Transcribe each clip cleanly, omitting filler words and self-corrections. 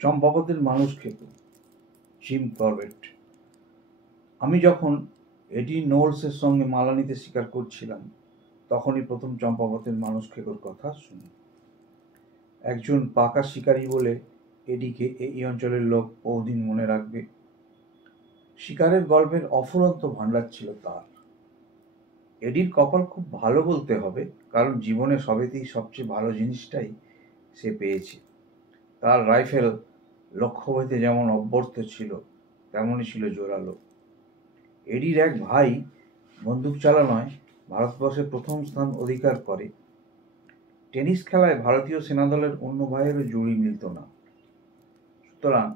চম্পাবতীর মানুষ খেত, Jim Corbett. আমি যখন এডি নোলসের সঙ্গে মালানিতে শিকার করছিলাম, তখনই প্রথম চম্পাবতীর মানুষ খেকোর কথা শুনি। একজন পাকা শিকারী বলে এডিকে এই অঞ্চলের লোক বহুদিন মনে রাখবে। শিকারের গল্পের অফুরন্ত ভাণ্ডার ছিল তার। এডির কপাল খুব ভালো বলতে হবে, কারণ জীবনে সবেতেই সবচেয়ে ভালো জিনিসটাই সে পেয়েছে। তার রাইফেল লক্ষ্যভেদে যেমন অভ্যস্ত ছিল, তেমনই ছিল জোরালো। এডির এক ভাই বন্দুক চালানোয় ভারতবর্ষে প্রথম স্থান অধিকার করে। টেনিস খেলায় ভারতীয় সেনাদলের অন্য ভাইয়েরও জুড়ি মিলত না। সুতরাং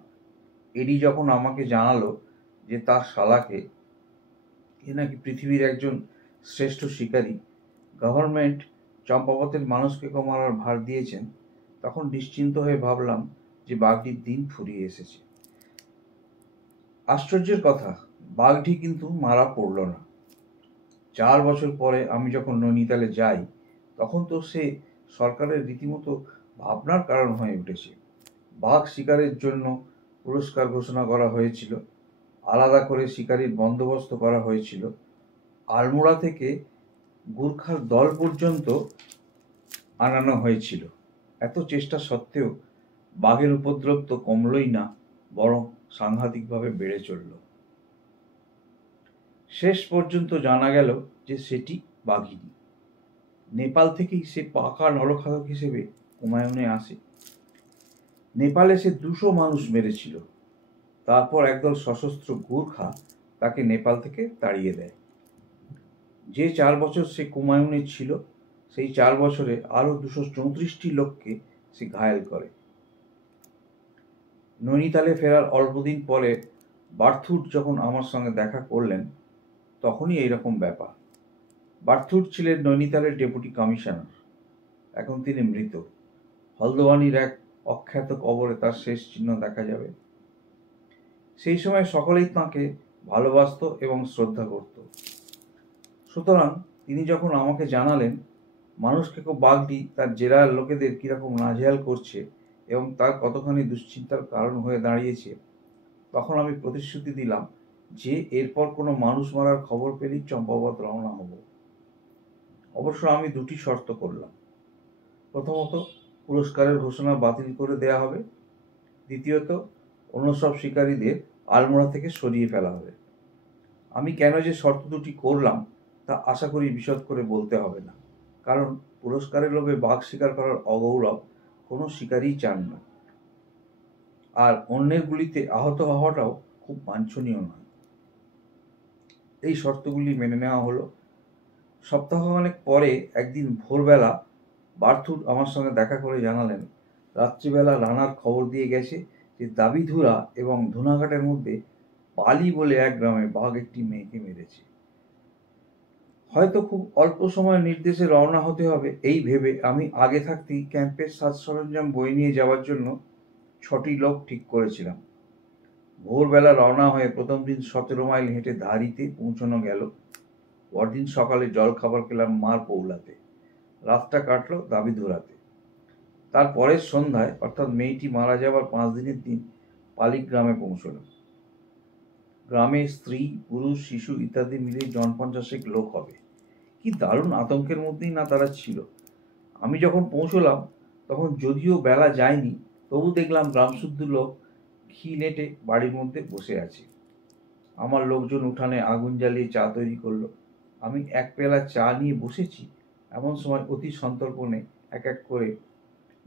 এডি যখন আমাকে জানালো যে তার শালাকে এ নাকি পৃথিবীর একজন শ্রেষ্ঠ শিকারী, গভর্নমেন্ট চম্পাবতের মানুষকে মারার ভার দিয়েছেন, তখন নিশ্চিন্ত হয়ে ভাবলাম যে বাঘটির দিন ফুরিয়ে এসেছে। আশ্চর্যের কথা, বাঘটি কিন্তু মারা পড়ল না। 4 বছর পরে আমি যখন নৈনিতালে যাই, তখন তো সে সরকারের রীতিমতো ভাবনার কারণ হয়ে উঠেছে। বাঘ শিকারের জন্য পুরস্কার ঘোষণা করা হয়েছিল, আলাদা করে শিকারীর বন্দোবস্ত করা হয়েছিল, আলমোড়া থেকে গুর্খার দল পর্যন্ত আনানো হয়েছিল। এত চেষ্টা সত্ত্বেও বাঘের উপদ্রব তো কমলই না, বরং সাংঘাতিকভাবে বেড়ে চলল। শেষ পর্যন্ত জানা গেল যে সেটি বাঘিনী। নেপাল থেকেই সে পাকা নরখাদক হিসেবে কুমায়ুনে আসে। নেপালে সে 200 মানুষ মেরেছিল। তারপর একদল সশস্ত্র গুর্খা তাকে নেপাল থেকে তাড়িয়ে দেয়। যে 4 বছর সে কুমায়ুনে ছিল, সেই 4 বছরে আরো 234টি লোককে সে ঘায়েল করে। নৈনিতালে ফেরার অল্পদিন পরে বার্থুট যখন আমার সঙ্গে দেখা করলেন, তখনই এইরকম ব্যাপার। বার্থুট ছিলেন নৈনিতালের ডেপুটি কমিশনার। এখন তিনি মৃত। হলদোয়ানির এক অখ্যাত কবরে তার শেষ চিহ্ন দেখা যাবে। সেই সময় সকলেই তাঁকে ভালোবাসত এবং শ্রদ্ধা করত। সুতরাং তিনি যখন আমাকে জানালেন মানুষ খেকো বাঘটি তার জেলার লোকেদের কিরকম নাজেহাল করছে এবং তার কতখানি দুশ্চিন্তার কারণ হয়ে দাঁড়িয়েছে, তখন আমি প্রতিশ্রুতি দিলাম যে এরপর কোনো মানুষ মারার খবর পেলেই চম্পাবত রওনা হব। অবশ্য আমি 2টি শর্ত করলাম। প্রথমত, পুরস্কারের ঘোষণা বাতিল করে দেয়া হবে। দ্বিতীয়ত, অন্য সব শিকারীদের আলমোড়া থেকে সরিয়ে ফেলা হবে। আমি কেন যে শর্ত 2টি করলাম তা আশা করি বিশদ করে বলতে হবে না, কারণ পুরস্কারের লোভে বাঘ শিকার করার অগৌরব কোনো শিকারীই চান না, আর অন্যের গুলিতে আহত হওয়াটাও খুব বাঞ্ছনীয় নয়। এই শর্তগুলি মেনে নেওয়া হলো। সপ্তাহখানেক পরে একদিন ভোরবেলা বার্থুট আমার সঙ্গে দেখা করে জানালেন রাত্রিবেলা রানার খবর দিয়ে গেছে যে দাবিধুরা এবং ধুনাঘাটের মধ্যে পালি বলে এক গ্রামে বাঘ একটি মেয়েকে মেরেছে। হয়তো খুব অল্প সময়ের নির্দেশে রওনা হতে হবে এই ভেবে আমি আগে থাকতেই ক্যাম্পের সাজ সরঞ্জাম বয়ে নিয়ে যাওয়ার জন্য 6টি লোক ঠিক করেছিলাম। ভোরবেলা রওনা হয়ে প্রথম দিন 17 মাইল হেঁটে ধারিতে পৌঁছানো গেল। পরদিন সকালে জল খাবার খেলাম মার পৌলাতে। রাতটা কাটলো দাবিধুরাতে। তার পরের সন্ধ্যায়, অর্থাৎ মেয়েটি মারা যাবার 5 দিনের দিন, পালি গ্রামে পৌঁছলাম। গ্রামে স্ত্রী, পুরুষ, শিশু ইত্যাদি মিলে জন 50 লোক হবে। কি দারুণ আতঙ্কের মধ্যেই না তারা ছিল। আমি যখন পৌঁছলাম তখন যদিও বেলা যায়নি, তবু দেখলাম গ্রামশুদ্ধ লোক ঘি নেটে বাড়ির মধ্যে বসে আছে। আমার লোকজন উঠানে আগুন জ্বালিয়ে চা তৈরি করলো। আমি এক পেলা চা নিয়ে বসেছি, এমন সময় অতি সন্তর্পণে এক এক করে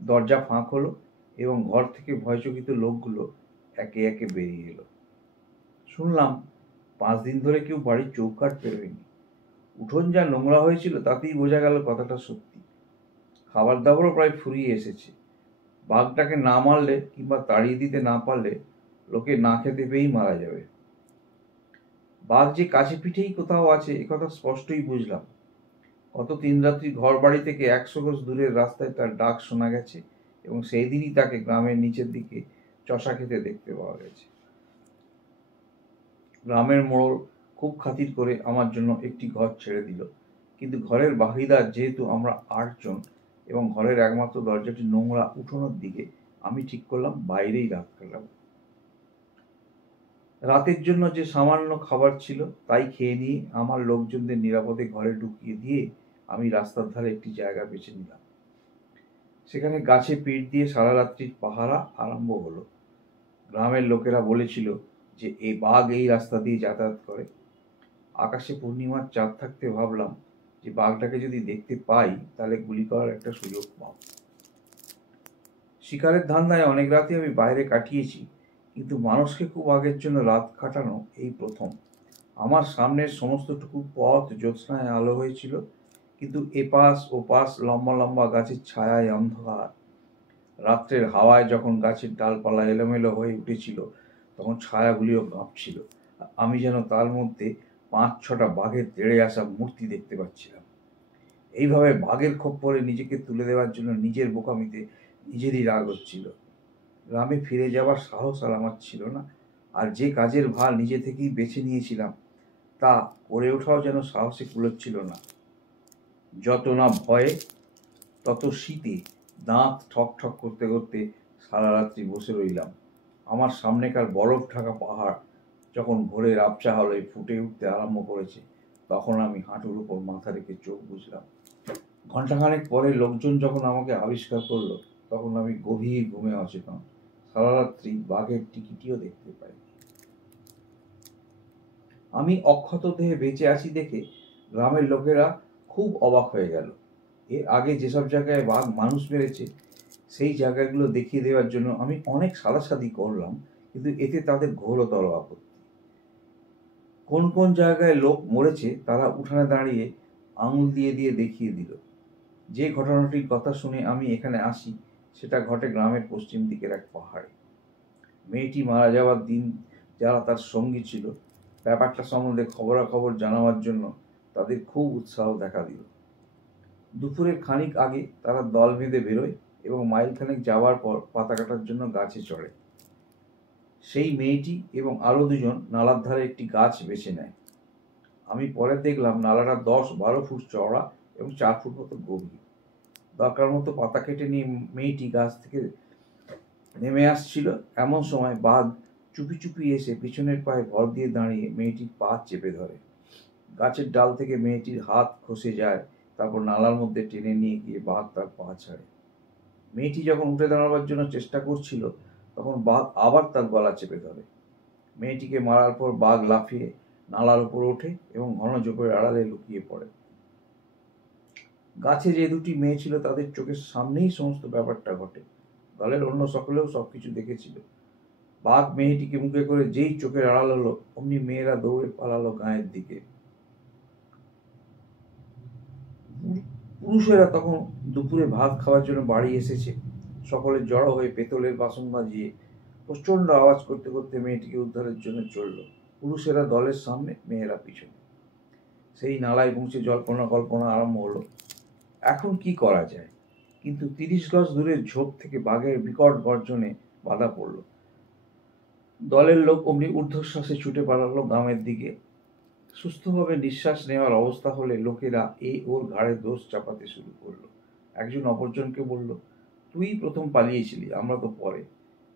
দরজা ফাঁক হলো এবং ঘর থেকে ভয়চকিত লোকগুলো একে একে বেরিয়ে এলো। শুনলাম 5 দিন ধরে কেউ বাড়ির চৌকাঠ পেরোয়নি। উঠোন যা নোংরা হয়েছিল তাতেই বোঝা গেল কথাটা সত্যি। খাবার দাবারও প্রায় ফুরিয়ে এসেছে। বাঘটাকে না মারলে কিংবা তাড়িয়ে দিতে না পারলে লোকে না খেতে পেয়েই মারা যাবে। বাঘ যে কাছে পিঠেই কোথাও আছে একথা স্পষ্টই বুঝলাম। গত 3 রাত্রি ঘর বাড়ি থেকে 100 গজ দূরের রাস্তায় তার ডাক শোনা গেছে এবং সেই দিনই তাকে গ্রামের নিচের দিকে চষা খেতে দেখতে পাওয়া গেছে। গ্রামের মোড়ল খুব খাতির করে আমার জন্য একটি ঘর ছেড়ে দিল, কিন্তু ঘরের বাহিদার যেহেতু আমরা 8 জন এবং ঘরের একমাত্র দরজাটি নোংরা উঠোনের দিকে, আমি ঠিক করলাম বাইরেই রাত কাটাবো। রাতের জন্য যে সামান্য খাবার ছিল তাই খেয়ে নিয়ে আমার লোকজনদের নিরাপদে ঘরে ঢুকিয়ে দিয়ে আমি রাস্তার ধারে একটি জায়গা বেছে নিলাম। সেখানে গাছে পিঠ দিয়ে সারা রাত্রির পাহারা আরম্ভ হলো। গ্রামের লোকেরা বলেছিল যে এই বাঘ এই রাস্তা দিয়ে যাতায়াত করে। আকাশে পূর্ণিমার চাঁদ থাকতে ভাবলাম যে বাঘটাকে যদি দেখতে পাই তাহলে গুলি করার একটা সুযোগ পাব। শিকারের ধান্দায় অনেক রাতে আমি বাইরে কাটিয়েছি, কিন্তু মানুষকে খুব আগের জন্য রাত কাটানো এই প্রথম। আমার সামনের সমস্তটুকু পথ জ্যোৎস্নায় আলো হয়েছিল, কিন্তু এপাশ ওপাশ লম্বা লম্বা গাছের ছায়ায় অন্ধকার। রাত্রের হাওয়ায় যখন গাছের ডালপালা এলোমেলো হয়ে উঠেছিল তখন ছায়াগুলিও কাঁপছিল। আমি যেন তার মধ্যে 5-6টা বাঘের তেড়ে আসা মূর্তি দেখতে পাচ্ছিলাম। এইভাবে বাঘের খপ্পরে নিজেকে তুলে দেওয়ার জন্য নিজের বোকামিতে নিজেরই রাগ হচ্ছিল। গ্রামে ফিরে যাওয়ার সাহস আর আমার ছিল না, আর যে কাজের ভার নিজে থেকেই বেছে নিয়েছিলাম তা করে ওঠাও যেন সাহসে কুলোচ্ছিল না। যত না ভয়ে তত শীতে দাঁত ঠক ঠক করতে করতে সারা রাত্রি বসে রইলাম। আমার সামনেকার বরফ ঢাকা পাহাড় যখন ভোরের আবছা আলোয় ফুটে উঠতে আরম্ভ করেছে তখন আমি হাঁটুর উপর মাথা রেখে চোখ বুঝলাম। ঘণ্টাখানেক পরে লোকজন যখন আমাকে আবিষ্কার করলো তখন আমি গভীর ঘুমে অচেতন। সারা রাত্রি বাঘের টিকিটিও দেখতে পাই। আমি অক্ষত দেহে বেঁচে আছি দেখে গ্রামের লোকেরা খুব অবাক হয়ে গেল। এর আগে যেসব জায়গায় বাঘ মানুষ মেরেছে সেই জায়গাগুলো দেখিয়ে দেওয়ার জন্য আমি অনেক সাদাসাদি করলাম, কিন্তু এতে তাদের ঘোরতর আপত্তি। কোন কোন জায়গায় লোক মরেছে তারা উঠানে দাঁড়িয়ে আঙুল দিয়ে দিয়ে দেখিয়ে দিল। যে ঘটনাটির কথা শুনে আমি এখানে আসি সেটা ঘটে গ্রামের পশ্চিম দিকের এক পাহাড়ে। মেয়েটি মারা যাওয়ার দিন যারা তার সঙ্গী ছিল ব্যাপারটা সম্বন্ধে খবরাখবর জানাবার জন্য তাদের খুব উৎসাহ দেখা দিল। দুপুরের খানিক আগে তারা দল বেঁধে বেরোয় এবং মাইলখানেক যাওয়ার পর পাতা কাটার জন্য গাছে চড়ে। সেই মেয়েটি এবং আরো দুজন নালার ধারে একটি গাছ বেছে নেয়। আমি পরে দেখলাম নালাটা 10-12 ফুট চওড়া এবং 4 ফুট মতো গভীর। দরকার মতো পাতা কেটে নিয়ে মেয়েটি গাছ থেকে নেমে আসছিল, এমন সময় বাঘ চুপি চুপি এসে পিছনের পায়ে ভর দিয়ে দাঁড়িয়ে মেয়েটির পা চেপে ধরে। গাছের ডাল থেকে মেয়েটির হাত খসে যায়, তারপর নালার মধ্যে টেনে নিয়ে গিয়ে বাঘ তার পা ছাড়ে। মেয়েটি যখন উঠে দাঁড়াবার জন্য চেষ্টা করছিল তখন বাঘ আবার তার গলা চেপে ধরে। মেয়েটিকে মারার পর বাঘ লাফিয়ে নালার উপর ওঠে এবং ঘন ঝোপের আড়ালে লুকিয়ে পড়ে। গাছে যে দুটি মেয়ে ছিল তাদের চোখের সামনেই সমস্ত ব্যাপারটা ঘটে। দলের অন্য সকলেও সবকিছু দেখেছিল। বাঘ মেয়েটিকে মুখে করে যেই চোখের আড়াল হলো অমনি মেয়েরা দৌড়ে পালালো গায়ের দিকে। পুরুষেরা তখন দুপুরে ভাত খাওয়ার জন্য বাড়ি এসেছে। সকলে জড়ো হয়ে পেতলের বাসন বাজিয়ে প্রচন্ড আওয়াজ করতে করতে মেয়েটিকে উদ্ধারের জন্য চলল। পুরুষেরা দলের সামনে, মেয়েরা পিছনে। সেই নালায় পৌঁছে জল্পনা কল্পনা আরম্ভ হলো, এখন কি করা যায়। কিন্তু 30 গজ দূরের ঝোপ থেকে বাঘের বিকট গর্জনে বাধা পড়ল। দলের লোক অমনি ঊর্ধ্বশ্বাসে ছুটে পালালো গ্রামের দিকে। সুস্থভাবে নিঃশ্বাস নেওয়ার অবস্থা হলে লোকেরা ওর ঘাড়ে দোষ চাপাতে শুরু করলো। একজন অপরজনকে বলল, তুই প্রথম পালিয়েছিলি, আমরা তো পরে।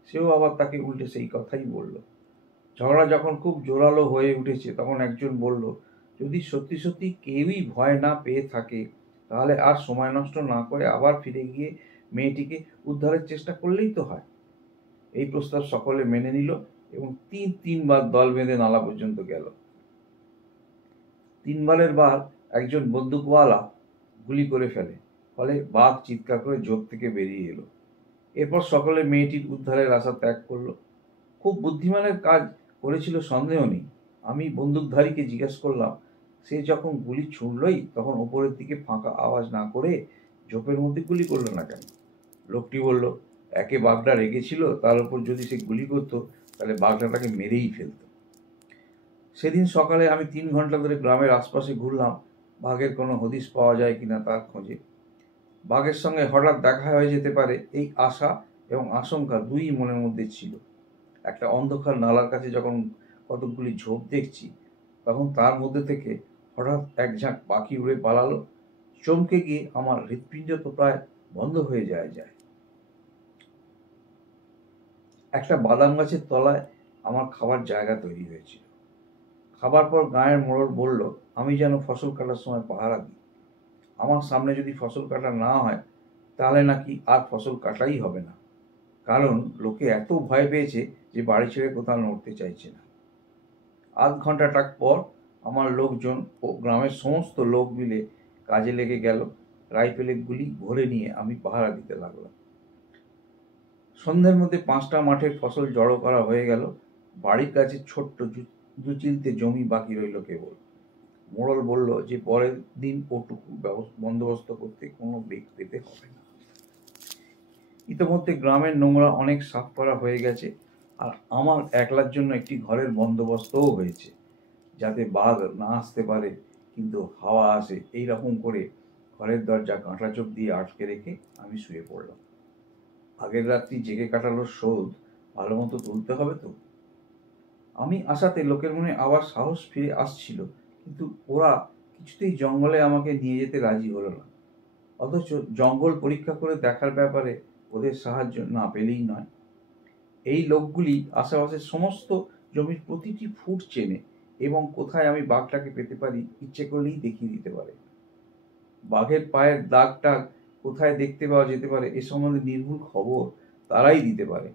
সেও আবার তাকে উল্টে সেই কথাই বলল। ঝগড়া যখন খুব জোরালো হয়ে উঠেছে তখন একজন বলল, যদি সত্যি সত্যি কেউই ভয় না পেয়ে থাকে তাহলে আর সময় নষ্ট না করে আবার ফিরে গিয়ে মেয়েটিকে উদ্ধারের চেষ্টা করলেই তো হয়। এই প্রস্তাব সকলে মেনে নিল এবং তিনবার দল বেঁধে নালা পর্যন্ত গেল। 3 বারের বার একজন বন্দুকওয়ালা গুলি করে ফেলে, ফলে বাঘ চিৎকার করে ঝোপ থেকে বেরিয়ে এলো। এরপর সকলে মেয়েটির উদ্ধারের আশা ত্যাগ করলো। খুব বুদ্ধিমানের কাজ করেছিল সন্দেহ নেই। আমি বন্দুকধারীকে জিজ্ঞেস করলাম, সে যখন গুলি ছুড়লই তখন ওপরের দিকে ফাঁকা আওয়াজ না করে ঝোপের মধ্যে গুলি করলো না কেন? লোকটি বলল, একে বাঘটা রেগেছিল, তার উপর যদি সে গুলি করতো তাহলে বাঘটা তাকে মেরেই ফেলত। সেদিন সকালে আমি 3 ঘন্টা ধরে গ্রামের আশপাশে ঘুরলাম বাঘের কোনো হদিশ পাওয়া যায় কিনা তার খোঁজে। বাঘের সঙ্গে হঠাৎ দেখা হয়ে যেতে পারে এই আশা এবং আশঙ্কা দুই মনের মধ্যে ছিল। একটা অন্ধকার নালার কাছে যখন কতকগুলি ঝোপ দেখছি তখন তার মধ্যে থেকে হঠাৎ এক ঝাঁক পাখি উড়ে পালালো। চমকে গিয়ে আমার হৃৎপিণ্ড তো প্রায় বন্ধ হয়ে যায়। একটা বাদাম গাছের তলায় আমার খাবার জায়গা তৈরি হয়েছিল। খাবার পর গাঁয়ের মোড়ল বলল আমি যেন ফসল কাটার সময় পাহারা দিই। আমার সামনে যদি ফসল কাটা না হয় তাহলে নাকি আর ফসল কাটাই হবে না, কারণ লোকে এত ভয় পেয়েছে যে বাড়ি ছেড়ে কোথাও নড়তে চাইছে না। আধ ঘন্টাটা পর আমার লোকজন ও গ্রামের সমস্ত লোক মিলে কাজে লেগে গেল। রাইফেলের গুলি ভরে নিয়ে আমি পাহারা দিতে লাগলাম। সন্ধ্যের মধ্যে 5টা মাঠের ফসল জড়ো করা হয়ে গেল। বাড়ির কাছে ছোট্ট দু চিলতে জমি বাকি রইল কেবল। মোড়ল বলল যে পরের দিন ওটুকু বন্দোবস্ত করতে কোনো বেগ পেতে হবে না। ইতোমধ্যে গ্রামের নোংরা অনেক সাফ করা হয়ে গেছে, আর আমার একলার জন্য একটি ঘরের বন্দোবস্তও হয়েছে, যাতে বাঘ না আসতে পারে কিন্তু হাওয়া আসে। এই রকম করে ঘরের দরজা কাঁটা চোখ দিয়ে আটকে রেখে আমি শুয়ে পড়লাম। আগের রাত্রি জেগে কাটালো শোধ ভালো মতো তুলতে হবে তো। আমি আসাতে লোকের মনে আবার সাহস ফিরে আসছিল, কিন্তু ওরা কিছুতেই জঙ্গলে আমাকে নিয়ে যেতে রাজি হলো না। অথচ জঙ্গল পরীক্ষা করে দেখার ব্যাপারে ওদের সাহায্য না পেলেই নয়। এই লোকগুলি আশেপাশের সমস্ত জমির প্রতিটি ফুট চেনে এবং কোথায় আমি বাঘটাকে পেতে পারি ইচ্ছে করলেই দেখিয়ে দিতে পারে। বাঘের পায়ের দাগ টাগ কোথায় দেখতে পাওয়া যেতে পারে এ সম্বন্ধে নির্ভুল খবর তারাই দিতে পারে।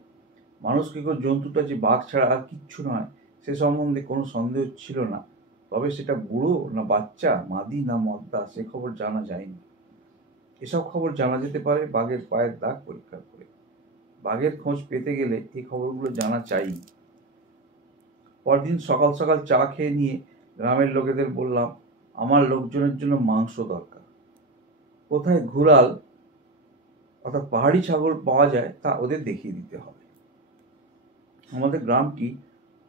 মানুষকে জন্তুটা যে বাঘ ছাড়া আর কিচ্ছু নয় সে সম্বন্ধে কোনো সন্দেহ ছিল না, তবে সেটা বুড়ো না বাচ্চা, মাদি না মদ্দা সে খবর জানা যায়নি। এসব খবর জানা যেতে পারে বাঘের পায়ের দাগ পরীক্ষা করে। বাঘের খোঁজ পেতে গেলে এই খবরগুলো জানা চাই। পরদিন সকাল সকাল চা খেয়ে নিয়ে গ্রামের লোকেদের বললাম আমার লোকজনের জন্য মাংস দরকার। কোথায় ঘুরাল অর্থাৎ পাহাড়ি ছাগল পাওয়া যায় তা ওদের দেখিয়ে দিতে হবে। আমাদের গ্রামটি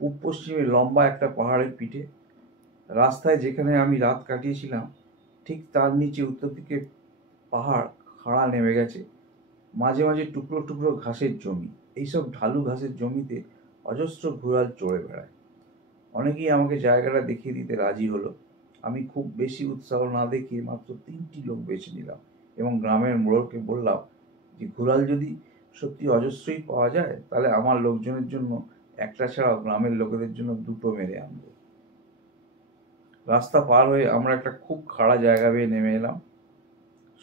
পূব পশ্চিমে লম্বা একটা পাহাড়ের পিঠে। রাস্তায় যেখানে আমি রাত কাটিয়েছিলাম ঠিক তার নিচে উত্তর দিকে পাহাড় খাড়া নেমে গেছে। মাঝে মাঝে টুকরো টুকরো ঘাসের জমি। এইসব ঢালু ঘাসের জমিতে অজস্র ঘুরাল চড়ে বেড়ায়। অনেকেই আমাকে জায়গাটা দেখিয়ে দিতে রাজি হলো। আমি খুব বেশি উৎসাহ না দেখিয়ে মাত্র 3টি লোক বেছে নিলাম এবং গ্রামের মোড়লকে বললাম যে ঘুরাল যদি সত্যি অজস্রই পাওয়া যায় তাহলে আমার লোকজনের জন্য একটা ছাড়াও গ্রামের লোকেদের জন্য 2টো মেরে আনবো। রাস্তা পার হয়ে আমরা একটা খুব খাড়া জায়গা বেয়ে নেমে এলাম।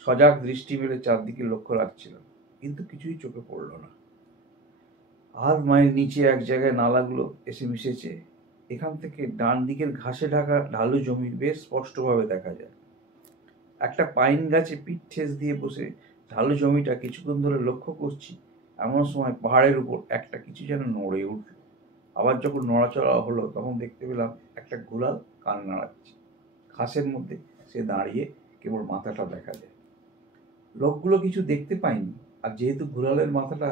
সজাগ দৃষ্টি মেলে চারদিকে লক্ষ্য রাখছিলাম, কিন্তু কিছুই চোখে পড়ল না। আধ মাইল নিচে এক জায়গায় নালাগুলো এসে মিশেছে। এখান থেকে ডান দিকের ঘাসে ঢাকা ঢালু জমি বেশ স্পষ্টভাবে দেখা যায়। একটা পাইন গাছে পিঠ ঠেস দিয়ে বসে ঢালু জমিটা কিছুক্ষণ ধরে লক্ষ্য করছি। এমন সময় পাহাড়ের উপর একটা কিছু যেন নড়ে উঠল। আবার যখন নড়াচড়া হলো তখন দেখতে পেলাম একটা ঘুরাল কান নাড়াচ্ছে। ঘাসের মধ্যে সে দাঁড়িয়ে, কেবল মাথাটা দেখা যায়। লোকগুলো কিছু দেখতে পায়নি, আর যেহেতু ঘুরালের মাথাটা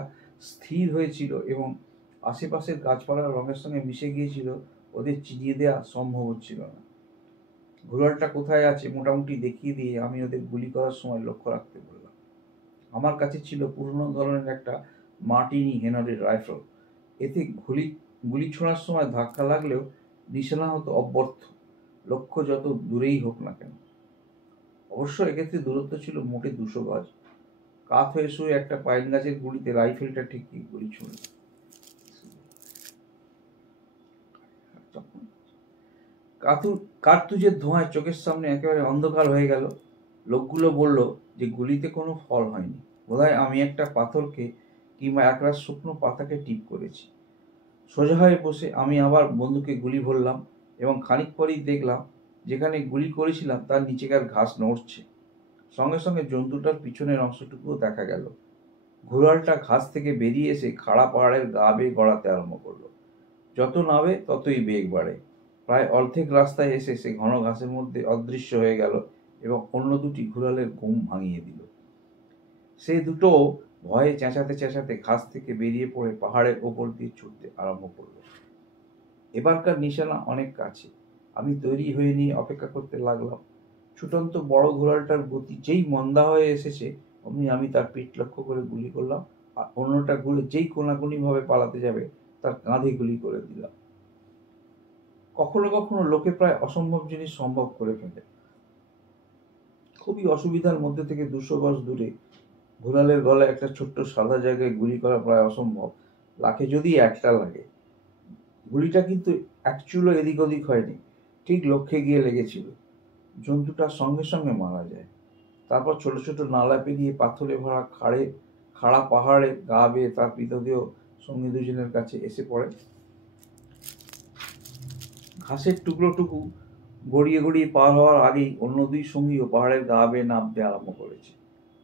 স্থির হয়েছিল এবং আশেপাশের গাছপালার রঙের সঙ্গে মিশে গিয়েছিল, ওদের চিনিয়ে দেওয়া সম্ভব হচ্ছিল না। ঘুরালটা কোথায় আছে মোটামুটি দেখিয়ে দিয়ে আমি ওদের গুলি করার সময় লক্ষ্য রাখতে বললাম। আমার কাছে ছিল পুরনো ধরনের একটা মার্টিনি হেনরির রাইফেল। এতে গুলি ছোঁড়ার সময় ধাক্কা লাগলেও নিশানা হতো অব্যর্থ, লক্ষ্য যত দূরেই হোক না কেন। অবশ্য এক্ষেত্রে দূরত্ব ছিল মোটে 200 গজ। কাত হয়ে শুয়ে একটা পাইন গাছের গুলিতে রাইফেলটা ঠেকিয়ে গুলি ছুঁড়ল। কার্তুজের ধোঁয়ায় চোখের সামনে একেবারে অন্ধকার হয়ে গেল। লোকগুলো বলল যে গুলিতে কোনো ফল হয়নি, বোধহয় আমি একটা পাথরকে কিংবা একরাশ শুকনো পাতাকে টিপ করেছি। সোজা হয়ে বসে আমি আবার বন্দুকে গুলি ভরলাম এবং খানিক পরেই দেখলাম যেখানে গুলি করেছিলাম তার নিচেকার ঘাস নড়ছে। সঙ্গে সঙ্গে জন্তুটার পিছনের অংশটুকুও দেখা গেল। ঘুরালটা ঘাস থেকে বেরিয়ে এসে খাড়া পাহাড়ের গা বেয়ে গড়াতে আরম্ভ করলো। যত নাবে ততই বেগ বাড়ে। প্রায় অর্ধেক রাস্তায় এসে সে ঘন ঘাসের মধ্যে অদৃশ্য হয়ে গেল এবং অন্য দুটি ঘুরালের ঘুম ভাঙিয়ে দিল। সে দুটো ভয়ে চেঁচাতে চেঁচাতে ঘাস থেকে বেরিয়ে পড়ে পাহাড়ের ওপর দিয়ে ছুটতে আরম্ভ করল। এবারকার নিশানা অনেক কাছে। আমি তৈরি হয়ে নিয়ে অপেক্ষা করতে লাগলাম। ছুটন্ত বড় ঘোড়ালটার গতি যেই মন্দা হয়ে এসেছে অমনি আমি তার পিঠ লক্ষ্য করে গুলি করলাম, আর অন্যটা ঘুরে যেই কোনাকুনি ভাবে পালাতে যাবে তার কাঁধে গুলি করে দিলাম। কখনো কখনো লোকে প্রায় অসম্ভব জিনিস সম্ভব করে ফেলে। খুবই অসুবিধার মধ্যে থেকে 200 গজ দূরে ঘোড়ালের গলায় একটা ছোট্ট সাদা জায়গায় গুলি করা প্রায় অসম্ভব, লাখে যদি একটা লাগে। গুলিটা কিন্তু এক চুলো এদিক ওদিক হয়নি, ঠিক লক্ষ্যে গিয়ে লেগেছিল। জন্তুটা সঙ্গে সঙ্গে মারা যায়। তারপর ছোট ছোট নালা পেরিয়ে পাথরে ভরা খাড়া পাহাড়ে গা বেয়ে তার মৃতদেহ সঙ্গী দুজনের কাছে এসে পড়ে। ঘাসের টুকরোটুকু গড়িয়ে গড়িয়ে পার হওয়ার আগেই অন্য দুই সঙ্গীও পাহাড়ের গা বেয়ে নামতে আরম্ভ করেছে।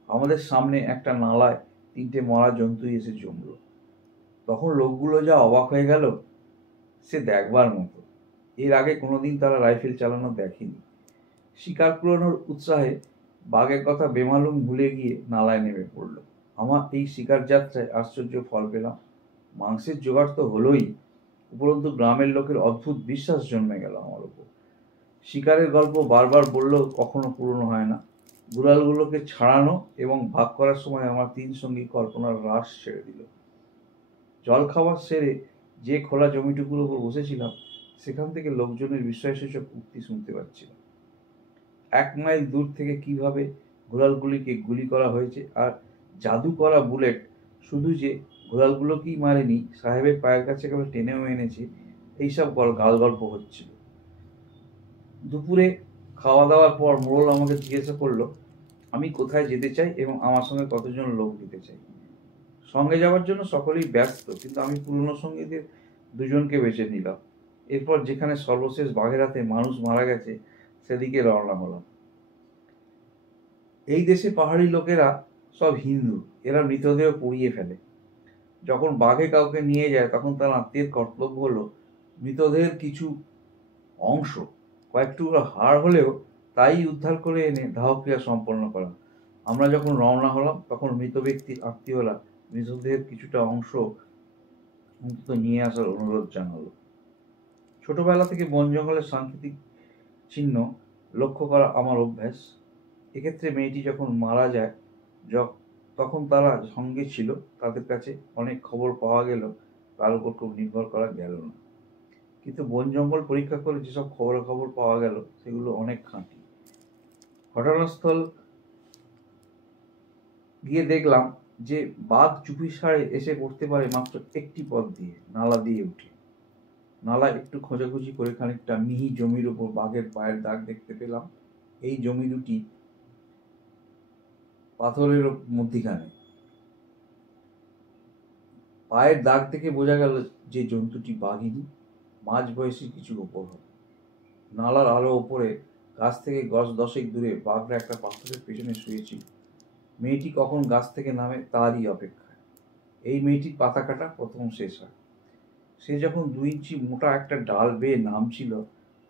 আমাদের সামনে একটা নালায় 3টে মরা জন্তুই এসে জমল। তখন লোকগুলো যা অবাক হয়ে গেল সে দেখবার মতো। এর আগে কোনোদিন তারা রাইফেল চালানো দেখেনি। শিকার কুড়ানোর উৎসাহে বাঘের কথা বেমালুম ভুলে গিয়ে নালায় নেমে পড়ল। আমার এই শিকার যাত্রায় আশ্চর্য ফল পেলাম। মাংসের জোগাড় তো হলোই, উপরন্তু গ্রামের লোকের অদ্ভুত বিশ্বাস জন্মে গেল আমার উপর। শিকারের গল্প বারবার বললেও কখনো পূরণ হয় না। গুড়ালগুলোকে ছাড়ানো এবং ভাগ করার সময় আমার 3 সঙ্গী কল্পনার রাশ ছেড়ে দিল। জল খাবার সেরে যে খোলা জমিটুকুর উপর বসেছিলাম সেখান থেকে লোকজনের বিস্ময়সূচক উক্তি শুনতে পাচ্ছিলাম। 1 মাইল দূর থেকে কিভাবে ঘোড়ালগুলিকে গুলি করা হয়েছে, আর জাদু করা বুলেট শুধু যে ঘোড়ালগুলোকেই মারেনি, সাহেবের পায়ের কাছে কেবল টেনেও এনেছে, এইসব গাল গল্প হচ্ছিল। দুপুরে খাওয়া দাওয়ার পর মোড়ল আমাকে জিজ্ঞাসা করলো আমি কোথায় যেতে চাই এবং আমার সঙ্গে কতজন লোক দিতে চাই। সঙ্গে যাওয়ার জন্য সকলেই ব্যস্ত, কিন্তু আমি পুরনো সঙ্গীদের 2জনকে বেছে নিলাম। এরপর যেখানে সর্বশেষ বাঘের হাতে মানুষ মারা গেছে সেদিকে রওনা হলাম। এই দেশে পাহাড়ি লোকেরা সব হিন্দু, এরা মৃতদেহ পুড়িয়ে ফেলে। যখন বাঘে কাউকে নিয়ে যায় তখন তার আত্মীয়ের কর্তব্য হলো মৃতদেহের কিছু অংশ, কয়েক টুকরো হাড় হলেও তাই উদ্ধার করে এনে দাহক্রিয়া সম্পন্ন করা। আমরা যখন রওনা হলাম তখন মৃত ব্যক্তির আত্মীয়রা মৃতদেহের কিছুটা অংশ অন্তত নিয়ে আসার অনুরোধ জানালো। ছোটবেলা থেকে বন জঙ্গলের সাংকেতিক চিহ্ন লক্ষ্য করা আমার অভ্যাস। এক্ষেত্রে মেয়েটি যখন মারা যায় তখন তারা সঙ্গে ছিল, তাদের কাছে অনেক খবর পাওয়া গেল, তার উপর খুব নির্ভর করা গেল না। কিন্তু বন জঙ্গল পরীক্ষা করে যেসব খবর পাওয়া গেল সেগুলো অনেক খাঁটি। ঘটনাস্থল গিয়ে দেখলাম যে বাঘ চুপিসারে এসে পড়তে পারে মাত্র একটি পথ দিয়ে, নালা দিয়ে উঠে। নালা একটু খোঁজাখুঁজি করে খানিকটা মিহি জমির উপর বাঘের পায়ের দাগ দেখতে পেলাম। এই জমি দুটি পাথরের মধ্যিখানে। পায়ের দাগ থেকে বোঝা গেল যে জন্তুটি বাঘিনী, মাঝ বয়সী কিছু উপর হবে। নালার আলো উপরে গাছ থেকে গজ 10 দূরে বাঘরা একটা পাথরের পেছনে শুয়েছিল। মেয়েটি কখন গাছ থেকে নামে তারই অপেক্ষায়। এই মেয়েটির পাতা কাটা প্রথম শেষ হয়। সে যখন 2 ইঞ্চি মোটা একটা ডাল বেয়ে নামছিল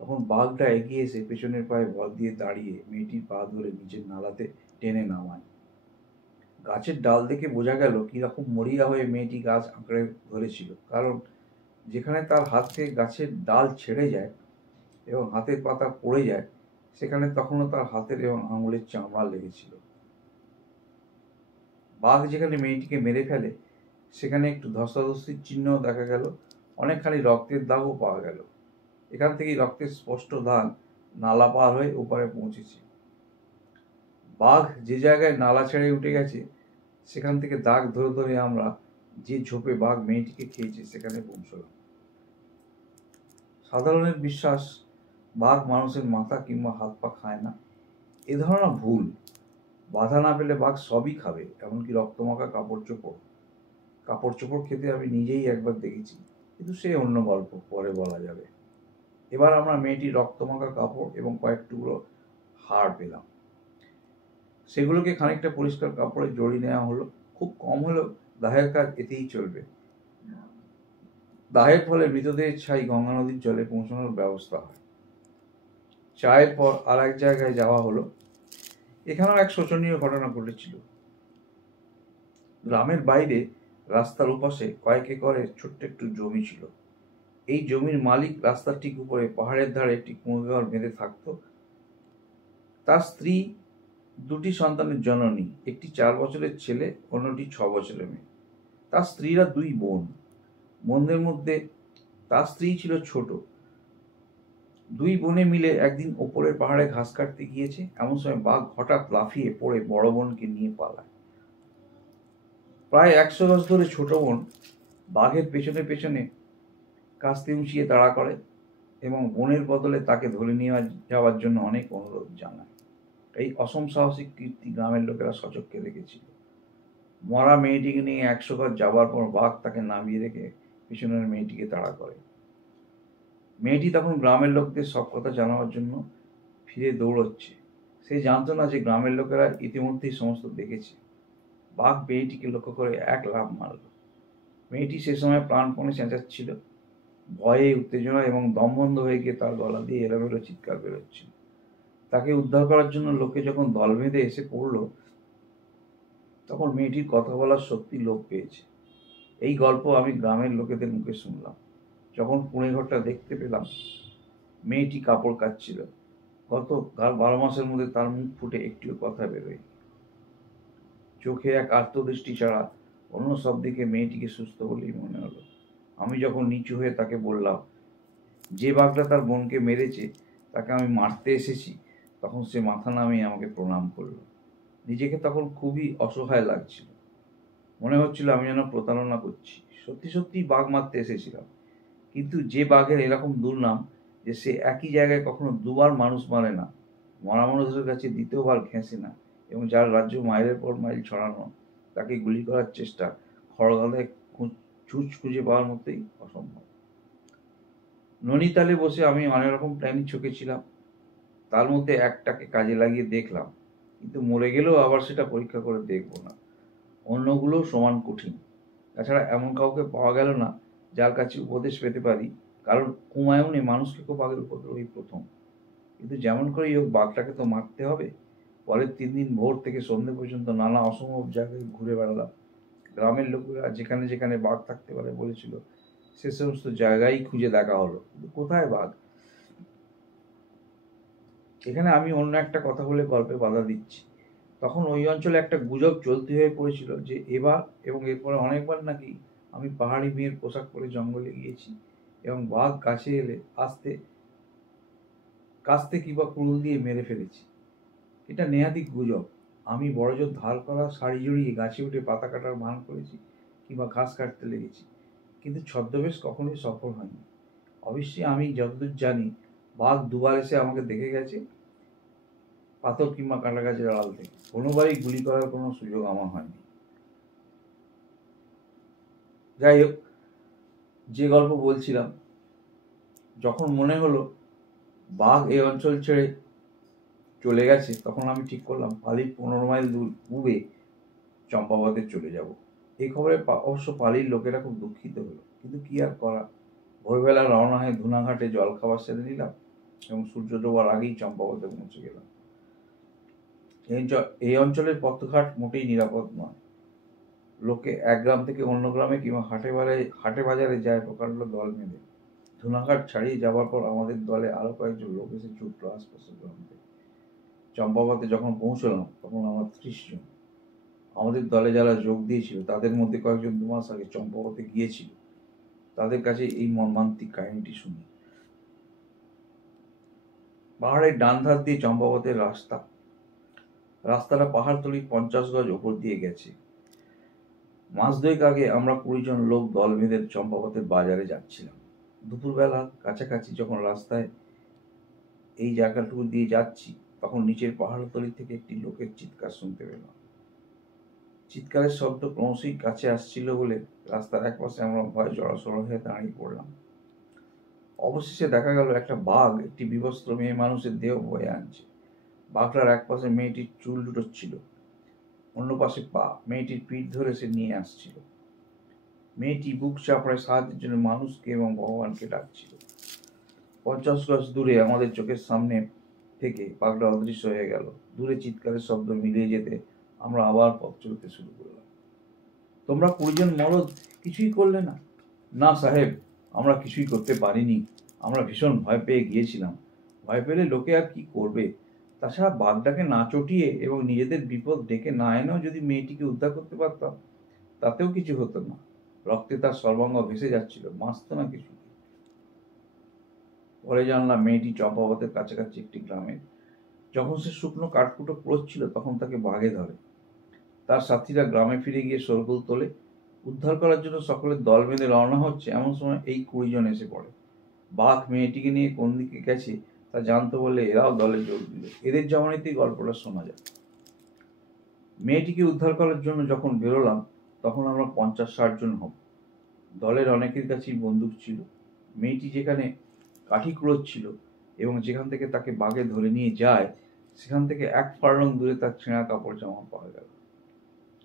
তখন বাঘটা এগিয়ে এসে পেছনের পায়ে বল দিয়ে দাঁড়িয়ে মেয়েটির পা ধরে নিচের নালাতে টেনে নামায়। গাছের ডাল দেখে বোঝা গেল কিরকম মরিয়া হয়ে মেয়েটি গাছ আঁকড়ে ধরেছিল, কারণ যেখানে তার হাত থেকে গাছের ডাল ছেড়ে যায় এবং হাতের পাতা পড়ে যায় সেখানে তখনও তার হাতের এবং আঙুলের চামড়া লেগেছিল। বাঘ যেখানে মেয়েটিকে মেরে ফেলে সেখানে একটু ধস্তাধস্তির চিহ্ন দেখা গেল, অনেকখানি রক্তের দাগও পাওয়া গেল। এখান থেকেই রক্তের স্পষ্ট দাগ নালা পার হয়ে ওপারে পৌঁছেছে। বাঘ যে জায়গায় নালা ছেড়ে উঠে গেছে সেখান থেকে দাগ ধরে ধরে আমরা যে ঝোপে বাঘ মেয়েটিকে খেয়েছে সেখানে পৌঁছলাম। সাধারণের বিশ্বাস বাঘ মানুষের মাথা কিংবা হাত পা খায় না। এ ধারণা ভুল। বাধা না পেলে বাঘ সবই খাবে, এমনকি রক্তমাখা কাপড় চোপড় খেতে আমি নিজেই একবার দেখেছি, কিন্তু সে অন্য গল্প, পরে বলা যাবে। এবার আমরা মেয়েটির রক্তমাখা কাপড় এবং কয়েক টুকরো হাড় পেলাম। সেগুলোকে খানিকটা পরিষ্কার কাপড়ে জড়িয়ে নেওয়া হলো। খুব কম হলেও দাহের কাজ এতেই চলবে। দাহের ফলে মৃতদেহের ছাই গঙ্গা নদীর জলে পৌঁছানোর ব্যবস্থা হয়। চায়ের পর আর এক জায়গায় যাওয়া হলো। এখানেও এক শোচনীয় ঘটনা ঘটেছিল। গ্রামের বাইরে রাস্তার ওপাশে কয়েক একরের ছোট্ট একটু জমি ছিল। এই জমির মালিক রাস্তার ঠিক উপরে পাহাড়ের ধারে একটি কুঁয়োঘর বেঁধে থাকত। তার স্ত্রী 2টি সন্তানের জননী, একটি 4 বছরের ছেলে, অন্যটি 6 বছরের মেয়ে। তার স্ত্রীরা 2 বোন। বোনদের মধ্যে তার স্ত্রী ছিল ছোট। 2 বোনে মিলে একদিন ওপরের পাহাড়ে ঘাস কাটতে গিয়েছে, এমন সময় বাঘ হঠাৎ লাফিয়ে পড়ে বড় বোনকে নিয়ে পালায়। প্রায় 100 গজ ধরে ছোট বোন বাঘের পেছনে পেছনে কাস্তে উঁচিয়ে তাড়া করে এবং বনের বদলে তাকে ধরে নিয়ে যাওয়ার জন্য অনেক অনুরোধ জানায়। এই অসম সাহসিক কীর্তি গ্রামের লোকেরা সচক্ষে দেখেছিল। মরা মেয়েটিকে নিয়ে 100 গজ যাবার পর বাঘ তাকে নামিয়ে রেখে পিছনের মেয়েটিকে তাড়া করে। মেয়েটি তখন গ্রামের লোকদের সব কথা জানাবার জন্য ফিরে দৌড়চ্ছে। সে জানতো না যে গ্রামের লোকেরা ইতিমধ্যেই সমস্ত দেখেছে। বাঘ মেয়েটিকে লক্ষ্য করে এক লাফ মারল। মেয়েটি সে সময় প্রাণপণে চেঁচাচ্ছিল। ভয়ে, উত্তেজনা এবং দম বন্ধ হয়ে গিয়ে তার গলা দিয়ে এলোমেলো চিৎকার বেরোচ্ছিল। তাকে উদ্ধার করার জন্য লোকে যখন দল বেঁধে এসে পড়ল, তখন মেয়েটির কথা বলার শক্তি লোপ পেয়েছে। এই গল্প আমি গ্রামের লোকেদের মুখে শুনলাম। যখন কুঁড়ে ঘরটা দেখতে পেলাম, মেয়েটি কাপড় কাচ্ছিল। গত 12 মাসের মধ্যে তার মুখ ফুটে একটিও কথা বেরোয়। চোখে এক আত্মদৃষ্টি ছাড়া অন্য সব দিকে মেয়েটিকে সুস্থ বলেই মনে হলো। আমি যখন নিচু হয়ে তাকে বললাম, যে বাঘটা তার বোনকে মেরেছে তাকে আমি মারতে এসেছি, তখন সে মাথা নামিয়ে আমাকে প্রণাম করলো। নিজেকে তখন খুবই অসহায় লাগছিল। মনে হচ্ছিল আমি যেন প্রতারণা করছি। সত্যি সত্যি বাঘ মারতে এসেছিলাম, কিন্তু যে বাঘের এরকম দুর্নাম যে সে একই জায়গায় কখনো দুবার মানুষ মারে না, মরা মানুষের কাছে দ্বিতীয়বার ঘেঁষে না, এবং যার রাজ্য মাইলের পর মাইল ছড়ানো, তাকে গুলি করার চেষ্টা খড়গাদায় ছুঁচ খুঁজে পাওয়ার মতোই অসম্ভব। নৈনিতালে বসে আমি অনেক রকম প্ল্যানই ছকেছিলাম। তার মধ্যে একটাকে কাজে লাগিয়ে দেখলাম, কিন্তু মরে গেলেও আবার সেটা পরীক্ষা করে দেখব না। অন্যগুলোও সমান কঠিন। তাছাড়া এমন কাউকে পাওয়া গেল না যার কাছে উপদেশ পেতে পারি, কারণ হুমায়ুনে মানুষকে খুব বাঘের উপদ্রবই প্রথম। কিন্তু যেমন করেই হোক বাঘটাকে তো মারতে হবে। পরের 3 দিন ভোর থেকে সন্ধ্যে পর্যন্ত নানা অসম্ভব জায়গায় ঘুরে বেড়ালাম। গ্রামের লোকেরা যেখানে যেখানে বাঘ থাকতে পারে বলেছিল, সে সমস্ত জায়গায় খুঁজে দেখা হলো, কিন্তু কোথায় বাঘ? এখানে আমি অন্য একটা কথা বলে গল্পে বাধা দিচ্ছি। তখন ওই অঞ্চলে একটা গুজব চলতি হয়ে পড়েছিল যে এবার এবং এরপরে অনেকবার নাকি আমি পাহাড়ি মেয়ের পোশাক পরে জঙ্গলে গিয়েছি এবং বাঘ কাছে এলে কাস্তে কিংবা কুড়ুল দিয়ে মেরে ফেলেছি। এটা নেহাতি গুজব। আমি বড়জোর ধার করা শাড়ি জড়িয়ে গাছে উঠে পাতা কাটার ভান করেছি কিংবা ঘাস কাটতে লেগেছি, কিন্তু ছদ্মবেশ কখনোই সফল হয়নি। অবশ্যই আমি যতদূর জানি বাঘ দুবার এসে আমাকে দেখে গেছে, পাথর কিংবা কাঁটা গাছের আড়াল থেকে। কোনোবারই গুলি করার কোনো সুযোগ আমার হয়নি। যাই হোক, যে গল্প বলছিলাম, যখন মনে হলো বাঘ এই অঞ্চল ছেড়ে চলে গেছে, তখন আমি ঠিক করলাম পালির 15 মাইল দূর পূবে চম্পাবতে চলে যাব। এই খবরে অবশ্য পালির লোকেরা খুব দুঃখিত হলো, কিন্তু কি আর করা। ভোরবেলা রওনা হয়ে ধুনাঘাটে জলখাবার সেরে নিলাম এবং সূর্য ডোবার আগেই চম্পাবতে পৌঁছে গেলাম। এই অঞ্চলের পথঘাট মোটেই নিরাপদ নয়। লোকে এক গ্রাম থেকে অন্য গ্রামে কিংবা হাটে বাজারে যায় প্রকাণ্ড দল বেঁধে। ধুনাঘাট ছাড়িয়ে যাবার পর আমাদের দলে আরো কয়েকজন লোক এসে ছুটল আশপাশের গ্রাম থেকে। চম্পাবতে যখন পৌঁছলাম তখন আমরা 30 জন। আমাদের দলে যারা যোগ দিয়েছিল তাদের মধ্যে কয়েকজন 2 মাস আগে চম্পাবতে গিয়েছিল। তাদের কাছে এই মর্মান্তিক কাহিনীটি শুনি। পাহাড়ের ডান ধার দিয়ে চম্পাবতের রাস্তাটা পাহাড়তলির 50 গজ ওপর দিয়ে গেছে। মাস 2 আগে আমরা 20 জন লোক দল বেঁধে চম্পাবতের বাজারে যাচ্ছিলাম। দুপুরবেলা কাছাকাছি যখন রাস্তায় এই জায়গাটুকু দিয়ে যাচ্ছি, তখন নিচের পাহাড়তলি থেকে একটি লোকের চিৎকার শুনতে পেলাম। চিৎকারের শব্দ ক্রমশই কাছে আসছিল বলে রাস্তার একপাশে আমরা ভয়ে জড়সড় হয়ে দাঁড়িয়ে পড়লাম। অবশেষে দেখা গেল একটা বাঘ একটি বিবস্ত্র মেয়ে মানুষের দেহ বয়ে আনছে। বাঘটার একপাশে মেয়েটির চুল লুটোচ্ছিল, অন্য পাশে পা। মেয়েটির পিঠ ধরে সে নিয়ে আসছিল। মেয়েটি বুক চাপড়ায় সাহায্যের জন্য মানুষকে এবং ভগবানকে ডাকছিল। 50 গজ দূরে আমাদের চোখের সামনে থেকে বাঘটা অদৃশ্য হয়ে গেল। দূরে চিৎকারের শব্দ মিলিয়ে যেতে আমরা আবার পথ চলতে শুরু করলাম। তোমরা 20 জন মরদ কিছুই করলে না? না সাহেব, আমরা কিছুই করতে পারিনি। আমরা ভীষণ ভয় পেয়ে গিয়েছিলাম। ভয় পেলে লোকে আর কি করবে? তাছাড়া বাঘটাকে না চটিয়ে এবং নিজেদের বিপদ ডেকে না এনেও যদি মেয়েটিকে উদ্ধার করতে পারতাম, তাতেও কিছু হতো না। রক্তে তার সর্বাঙ্গ ভেসে যাচ্ছিল, বাঁচত না কিছু। পরে জানলাম মেয়েটি চম্পাবতের কাছাকাছি একটি গ্রামে। যখন সে শুকনো কাঠকুটো কুড়োচ্ছিল তখন তাকে বাঘে ধরে। তার সাথীরা গ্রামে ফিরে গিয়ে শোরগোল তোলে। উদ্ধার করার জন্য সকলের দল বেঁধে রওনা হচ্ছে, এমন সময় এই 20 জন এসে পড়ে। বাঘ মেয়েটিকে নিয়ে কোন দিকে গেছে তা জানতে বলে এরাও দলে যোগ দিল। এদের জমানিতেই গল্পটা শোনা যায়। মেয়েটিকে উদ্ধার করার জন্য যখন বেরোলাম, তখন আমরা 50-60 জন হব। দলের অনেকের কাছেই বন্দুক ছিল। মেয়েটি যেখানে কাঠি কুড়োচ্ছিল এবং যেখান থেকে তাকে বাঘে ধরে নিয়ে যায়, সেখান থেকে 1 ফার্লং দূরে তার ছেঁড়া কাপড় জামা পাওয়া গেল।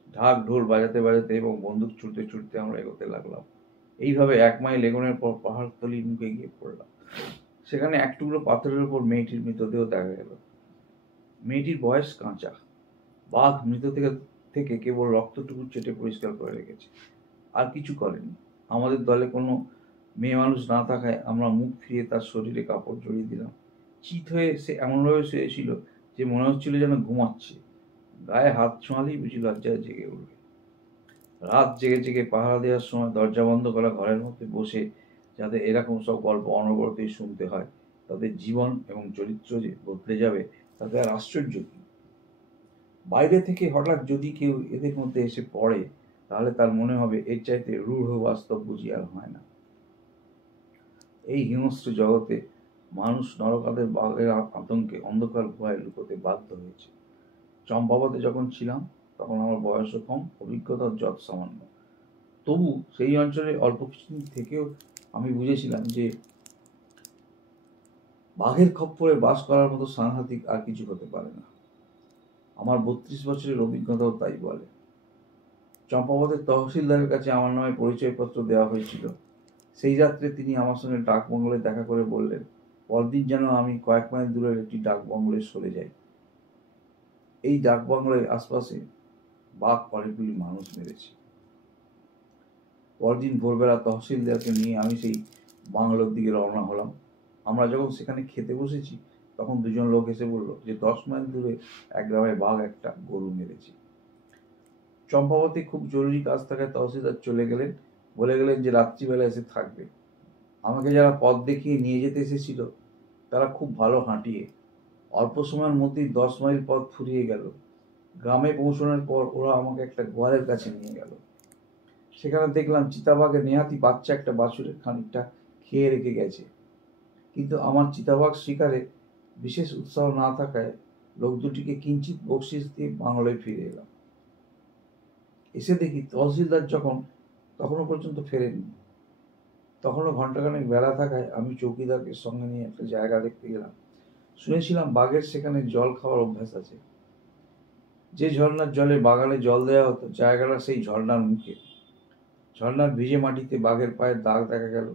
ঢাক ঢোল বাজাতে বাজাতে এবং বন্দুক ছুটতে ছুটতে আমরা এগোতে লাগলাম। এইভাবে 1 মাইল এগোনোর পর পাহাড়তলির মুখে গিয়ে পড়লাম। সেখানে এক টুকরো পাথরের উপর মেয়েটির মৃতদেহ দেখা গেল। মেয়েটির বয়স কাঁচা। বাঘ মৃতদেহ থেকে কেবল রক্তটুকু চেটে পরিষ্কার করে রেখেছে, আর কিছু করেনি। আমাদের দলে কোনো মেয়ে মানুষ না থাকায় আমরা মুখ ফিরিয়ে তার শরীরে কাপড় জড়িয়ে দিলাম। চিত হয়ে সে এমনভাবে শুয়েছিল যে মনে হচ্ছিল যেন ঘুমাচ্ছে। গায়ে হাত ছোঁয়ালেই বুঝি লজ্জায় জেগে উঠবে। রাত জেগে জেগে পাহারা দেওয়ার সময় দরজা বন্ধ করা ঘরের মধ্যে বসে যাদের এরকম সব গল্প অনবরতই শুনতে হয়, তাদের জীবন এবং চরিত্র যে বদলে যাবে তাতে আর আশ্চর্য কি? বাইরে থেকে হঠাৎ যদি কেউ এদের মধ্যে এসে পড়ে, তাহলে তার মনে হবে এর চাইতে রূঢ় বাস্তব বুঝি আর হয় না। এই হিংস্র জগতে মানুষ নরকাদের বাঘের আতঙ্কে অন্ধকার ভয়ে লুকোতে বাধ্য হয়েছে। চম্পাবতে যখন ছিলাম তখন আমার বয়সও কম, অভিজ্ঞতার যৎ সামান্য। তবু সেই অঞ্চলে অল্প কিছুদিন থেকেও আমি বুঝেছিলাম যে বাঘের খপ্পরে বাস করার মতো সাংঘাতিক আর কিছু হতে পারে না। আমার 32 বছরের অভিজ্ঞতাও তাই বলে। চম্পাবতের তহসিলদারের কাছে আমার নামে পরিচয়পত্র দেওয়া হয়েছিল। সেই রাত্রে তিনি আমার সঙ্গে ডাক বাংলোয় দেখা করে বললেন, পরদিন যেন আমি কয়েক মাইল দূরের একটি ডাক বাংলোয় সরে যাই। এই ডাক বাংলোর আশপাশে বাঘ অনেকগুলি মানুষ মেরেছে। পরদিন ভোরবেলা তহসিলদারকে নিয়ে আমি সেই বাংলোর দিকে রওনা হলাম। আমরা যখন সেখানে খেতে বসেছি, তখন 2 জন লোক এসে বলল যে 10 মাইল দূরে এক গ্রামে বাঘ একটা গরু মেরেছে। চম্পাবতে খুব জরুরি কাজ থাকায় তহসিলদার চলে গেলেন, বলে গেলেন যে রাত্রিবেলা এসে থাকবে। আমাকে যারা পথ দেখিয়ে নিয়ে যেতে এসেছিল তারা খুব ভালো হাঁটিয়ে অল্প সময়ের মধ্যেই 10 মাইল পথ ফুরিয়ে গেল। গ্রামে পৌঁছানোর পর ওরা আমাকে একটা গোয়ালের কাছে নিয়ে গেল। সেখানে দেখলাম চিতাবাঘের নেহাতি বাচ্চা একটা বাছুরের খানিকটা খেয়ে রেখে গেছে। কিন্তু আমার চিতাবাঘ শিকারে বিশেষ উৎসাহ না থাকায় লোক দুটিকে কিঞ্চিৎ বকশিস দিয়ে বাংলায় ফিরে এলাম। এসে দেখি তহসিলদার তখনও পর্যন্ত ফেরেননি। তখনও ঘন্টাখানেক বেলা থাকায় আমি চৌকিদারকে সঙ্গে নিয়ে একটা জায়গা দেখতে গেলাম। শুনেছিলাম বাঘের সেখানে জল খাওয়ার অভ্যাস আছে। যে ঝর্ণার জলে বাগানে জল দেওয়া হতো, জায়গাটা সেই ঝর্ণার মুখে। ঝর্ণার ভিজে মাটিতে বাঘের পায়ের দাগ দেখা গেল।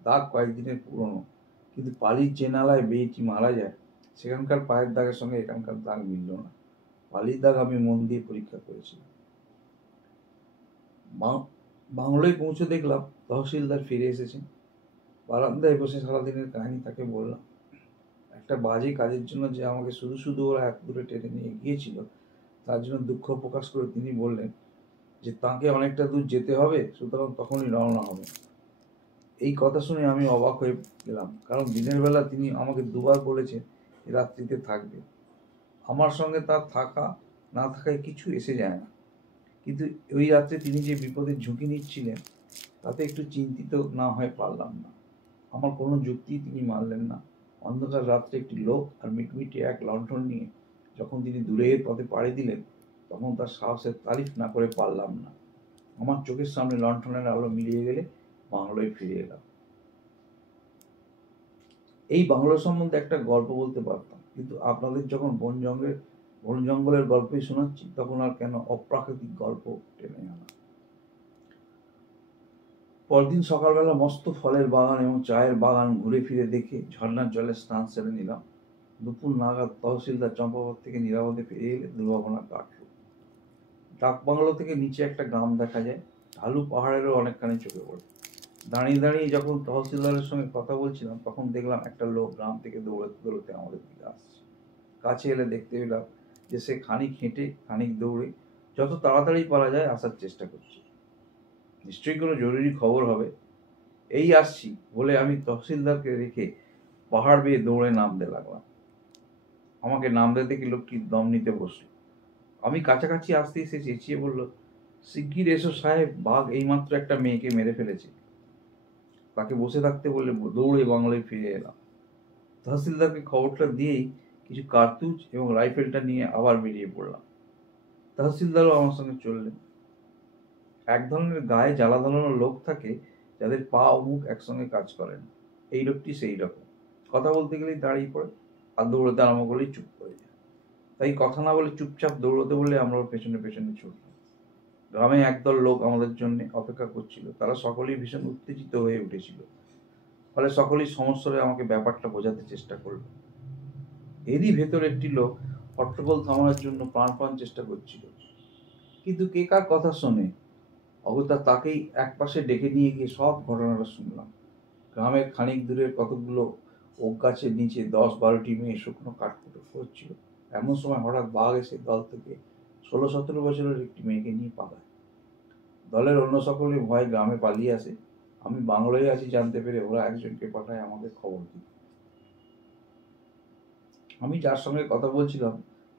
দাগ কয়েকদিনের পুরনো, কিন্তু পালির যে নালায় মেয়েটি মারা যায় সেখানকার পায়ের দাগের সঙ্গে এখানকার দাগ মিলল না। পালির দাগ আমি মন দিয়ে পরীক্ষা করেছি। বাংলোয় পৌঁছে দেখলাম তহসিলদার ফিরে এসেছেন। বারান্দায় বসে সারাদিনের কাহিনী তাকে বললাম। একটা বাজে কাজের জন্য যে আমাকে শুধু শুধু ওরা এত দূরে টেনে নিয়ে গিয়েছিল, তার জন্য দুঃখ প্রকাশ করে তিনি বললেন যে তাকে অনেকটা দূর যেতে হবে, সুতরাং তখনই রওনা হবে। এই কথা শুনে আমি অবাক হয়ে গেলাম, কারণ দিনের বেলা তিনি আমাকে 2 বার বলেছেন রাত্রিতে থাকবে। আমার সঙ্গে তার থাকা না থাকায় কিছু এসে যায় না, কিন্তু ওই রাত্রে তিনি যে বিপদের ঝুঁকি নিচ্ছিলেন তাতে একটু চিন্তিত না হয়ে পারলাম না। আমার কোনো যুক্তি তিনি মানলেন না। অন্ধকার রাত্রে একটি লোক আর মিটমিটে এক লণ্ঠন নিয়ে যখন তিনি দূরের পথে পাড়ি দিলেন, তখন তার সাহসের তারিফ না করে পারলাম না। আমার চোখের সামনে লণ্ঠনের আলো মিলিয়ে গেলে বাংলোয় ফিরে এলাম। এই বাংলো সম্বন্ধে একটা গল্প বলতে পারতাম, কিন্তু আপনাদের যখন বন জঙ্গলের গল্পই শোনাচ্ছি, তখন আর কেন অপ্রাকৃতিক গল্প টেনে আনা। পরদিন সকালবেলা মস্ত ফলের বাগান এবং চায়ের বাগান ঘুরে ফিরে দেখে ঝর্ণার জলে স্নান সেরে নিলাম। দুপুর নাগাদ তহসিলদার চম্পাবত থেকে নিরাপদে ফিরে এলে দুর্ভাবনা কাটল। ডাক বাংলো থেকে নিচে একটা গ্রাম দেখা যায়, ঢালু পাহাড়েরও অনেকখানি চোখে পড়ে। দাঁড়িয়ে দাঁড়িয়ে যখন তহসিলদারের সঙ্গে কথা বলছিলাম, তখন দেখলাম একটা লোক গ্রাম থেকে দৌড়াতে দৌড়াতে আমাদের দিকে আসছে। কাছে এলে দেখতে পেলাম যে সে খানিক হেঁটে খানিক দৌড়ে যত তাড়াতাড়ি পারা যায় আসার চেষ্টা করছে। নিশ্চয়ই কোনো জরুরি খবর হবে। এই আসছি বলে আমি তহসিলদারকে রেখে পাহাড় বেয়ে দৌড়ে নামতে লাগলাম। আমাকে নামতে দেখে লোকটি দম নিতে বসল। আমি কাছাকাছি আসতেই সে চেঁচিয়ে বলল, শিগগির এসো সাহেব, বাঘ এইমাত্র একটা মেয়েকে মেরে ফেলেছে। তাকে বসে থাকতে বলে দৌড়ে বাংলায় ফিরে এলাম। তহসিলদারকে খবরটা দিয়েই কিছু কার্তুজ এবং রাইফেলটা নিয়ে আবার বেরিয়ে পড়লাম। তহসিলদারও আমার সঙ্গে চললেন। এক ধরনের গায়ে জ্বালা ধরানো লোক থাকে যাদের পা ও মুখ একসঙ্গে কাজ করেন। এই লোকটি সেই রকম। কথা বলতে গেলেই দাঁড়িয়ে পড়ে, আর দৌড়াতে আরম্ভ করলেই চুপ করে যায়। তাই কথা না বলে চুপচাপ দৌড়তে বলে আমরা ওর পেছনে পেছনে ছুটলাম। গ্রামে একদল লোক আমাদের জন্য অপেক্ষা করছিল। তারা সকলেই ভীষণ উত্তেজিত হয়ে উঠেছিল। ফলে সকলেই সমস্বরে আমাকে ব্যাপারটা বোঝাতে চেষ্টা করলো। এরই ভেতর একটি লোক হট্টগোল থামানোর জন্য প্রাণপণ চেষ্টা করছিল, কিন্তু কে কার কথা শোনে। অগত্যা তাকেই একপাশে ডেকে নিয়ে গিয়ে সব ঘটনাটা শুনলাম। গ্রামের খানিক দূরের কতগুলো ওক গাছের নিচে 10-12টি মেয়ে শুকনো কাঠকুটো করছিল। এমন সময় হঠাৎ বাঘ এসে দল থেকে 16-17 বছরের একটি মেয়েকে নিয়ে পালায়। দলের অন্য সকলে ভয়ে গ্রামে পালিয়ে আসে। আমি বাংলায় আছি জানতে পেরে ওরা একজনকে পাঠায় আমাদের খবর দিতে। আমি যার সঙ্গে কথা বলছিলাম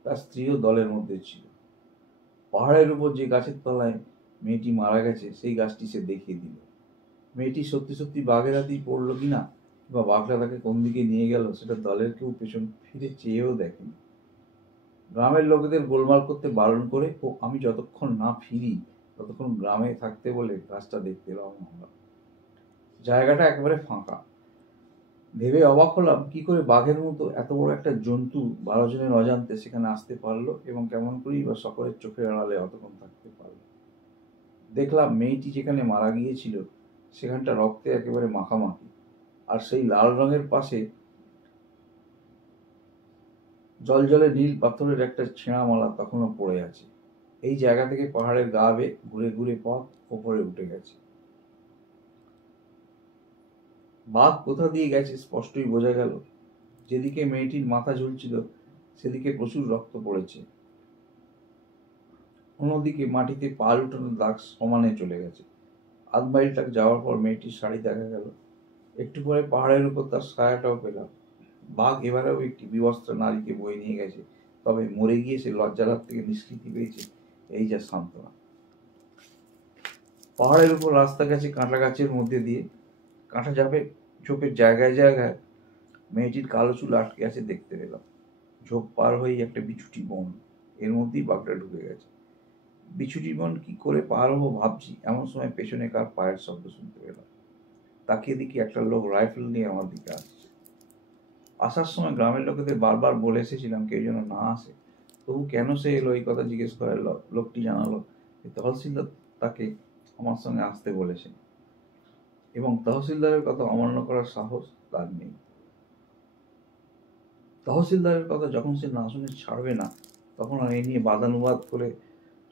তার স্ত্রীও দলের মধ্যে ছিল। পাহাড়ের উপর যে গাছের তলায় মেয়েটি মারা গেছে সেই গাছটি সে দেখিয়ে দিল। মেয়েটি সত্যি সত্যি বাঘের হাতেই পড়লো কিনা বা বাঘটা তাকে কোন দিকে নিয়ে গেল সেটা দলের কেউ পেছন ফিরে চেয়েও দেখেনি। গ্রামের লোকেদের গোলমাল করতে বারণ করে ও আমি যতক্ষণ না ফিরি ততক্ষণ গ্রামে থাকতে বলে গাছটা দেখতে রওনা হলাম। জায়গাটা একেবারে ফাঁকা। ভেবে অবাক হলাম কি করে বাঘের মতো এত বড় একটা জন্তু 12 জনের অজান্তে সেখানে আসতে পারলো এবং কেমন করেই বা সকলের চোখের আড়ালে অতক্ষণ থাকতে পারলো। দেখলাম মেয়েটি যেখানে মারা গিয়েছিল সেখানটা রক্তে একেবারে মাখামাখি, আর সেই লাল রঙের পাশে জলজলে নীল পাথরের একটা ছেঁড়া মালা তখনও পড়ে আছে। এই জায়গা থেকে পাহাড়ের গা বেয়ে ঘুরে ঘুরে পথ ওপরে উঠে গেছে। বাঘ কোথা দিয়ে গেছে স্পষ্টই বোঝা গেল। যেদিকে মেয়েটির মাথা ঝুলছিল সেদিকে প্রচুর রক্ত পড়েছে। অন্যদিকে মাটিতে পা লুটানোর দাগ সমানে চলে গেছে। আধ মাইলটা যাওয়ার পর মেয়েটির শাড়ি দেখা গেল। একটু পরে পাহাড়ের উপর তার ছায়াটাও পেলাম। বাঘ এবারেও একটি বিবস্ত্র নারীকে বয়ে নিয়ে গেছে, তবে মরে গিয়ে সে লজ্জার হাত থেকে নিষ্কৃতি পেয়েছে, এই যা সান্ত্বনা। পাহাড়ের উপর রাস্তা গেছে কাঁটা গাছের মধ্যে দিয়ে। কাঁটা ঝোপের জায়গায় জায়গায় মেয়েটির কালো চুল আটকে আছে দেখতে পেলাম। ঝোপ পার হয়েই একটা বিছুটি বন, এর মধ্যেই বাঘটা ঢুকে গেছে। বিছুটি বন কি করে পার হবো ভাবছি, এমন সময় পেছনে কার পায়ের শব্দ শুনতে পেলাম। তাকিয়ে দেখি একটা লোক রাইফেল নিয়ে আমার দিকে আসছে। আসার সময় গ্রামের লোকেদের বারবার বলে এসেছিলাম কেউ যেন না আসে, তবু কেন সে এলো এই কথা জিজ্ঞেস করে লোকটি জানালো তহসিলদার তাকে আমার সঙ্গে আসতে বলেছেন এবং তহসিলদারের কথা অমান্য করার সাহস তার নেই। তহসিলদারের কথা যখন সে না শুনে ছাড়বে না তখন আর এ নিয়ে বাদানুবাদ করে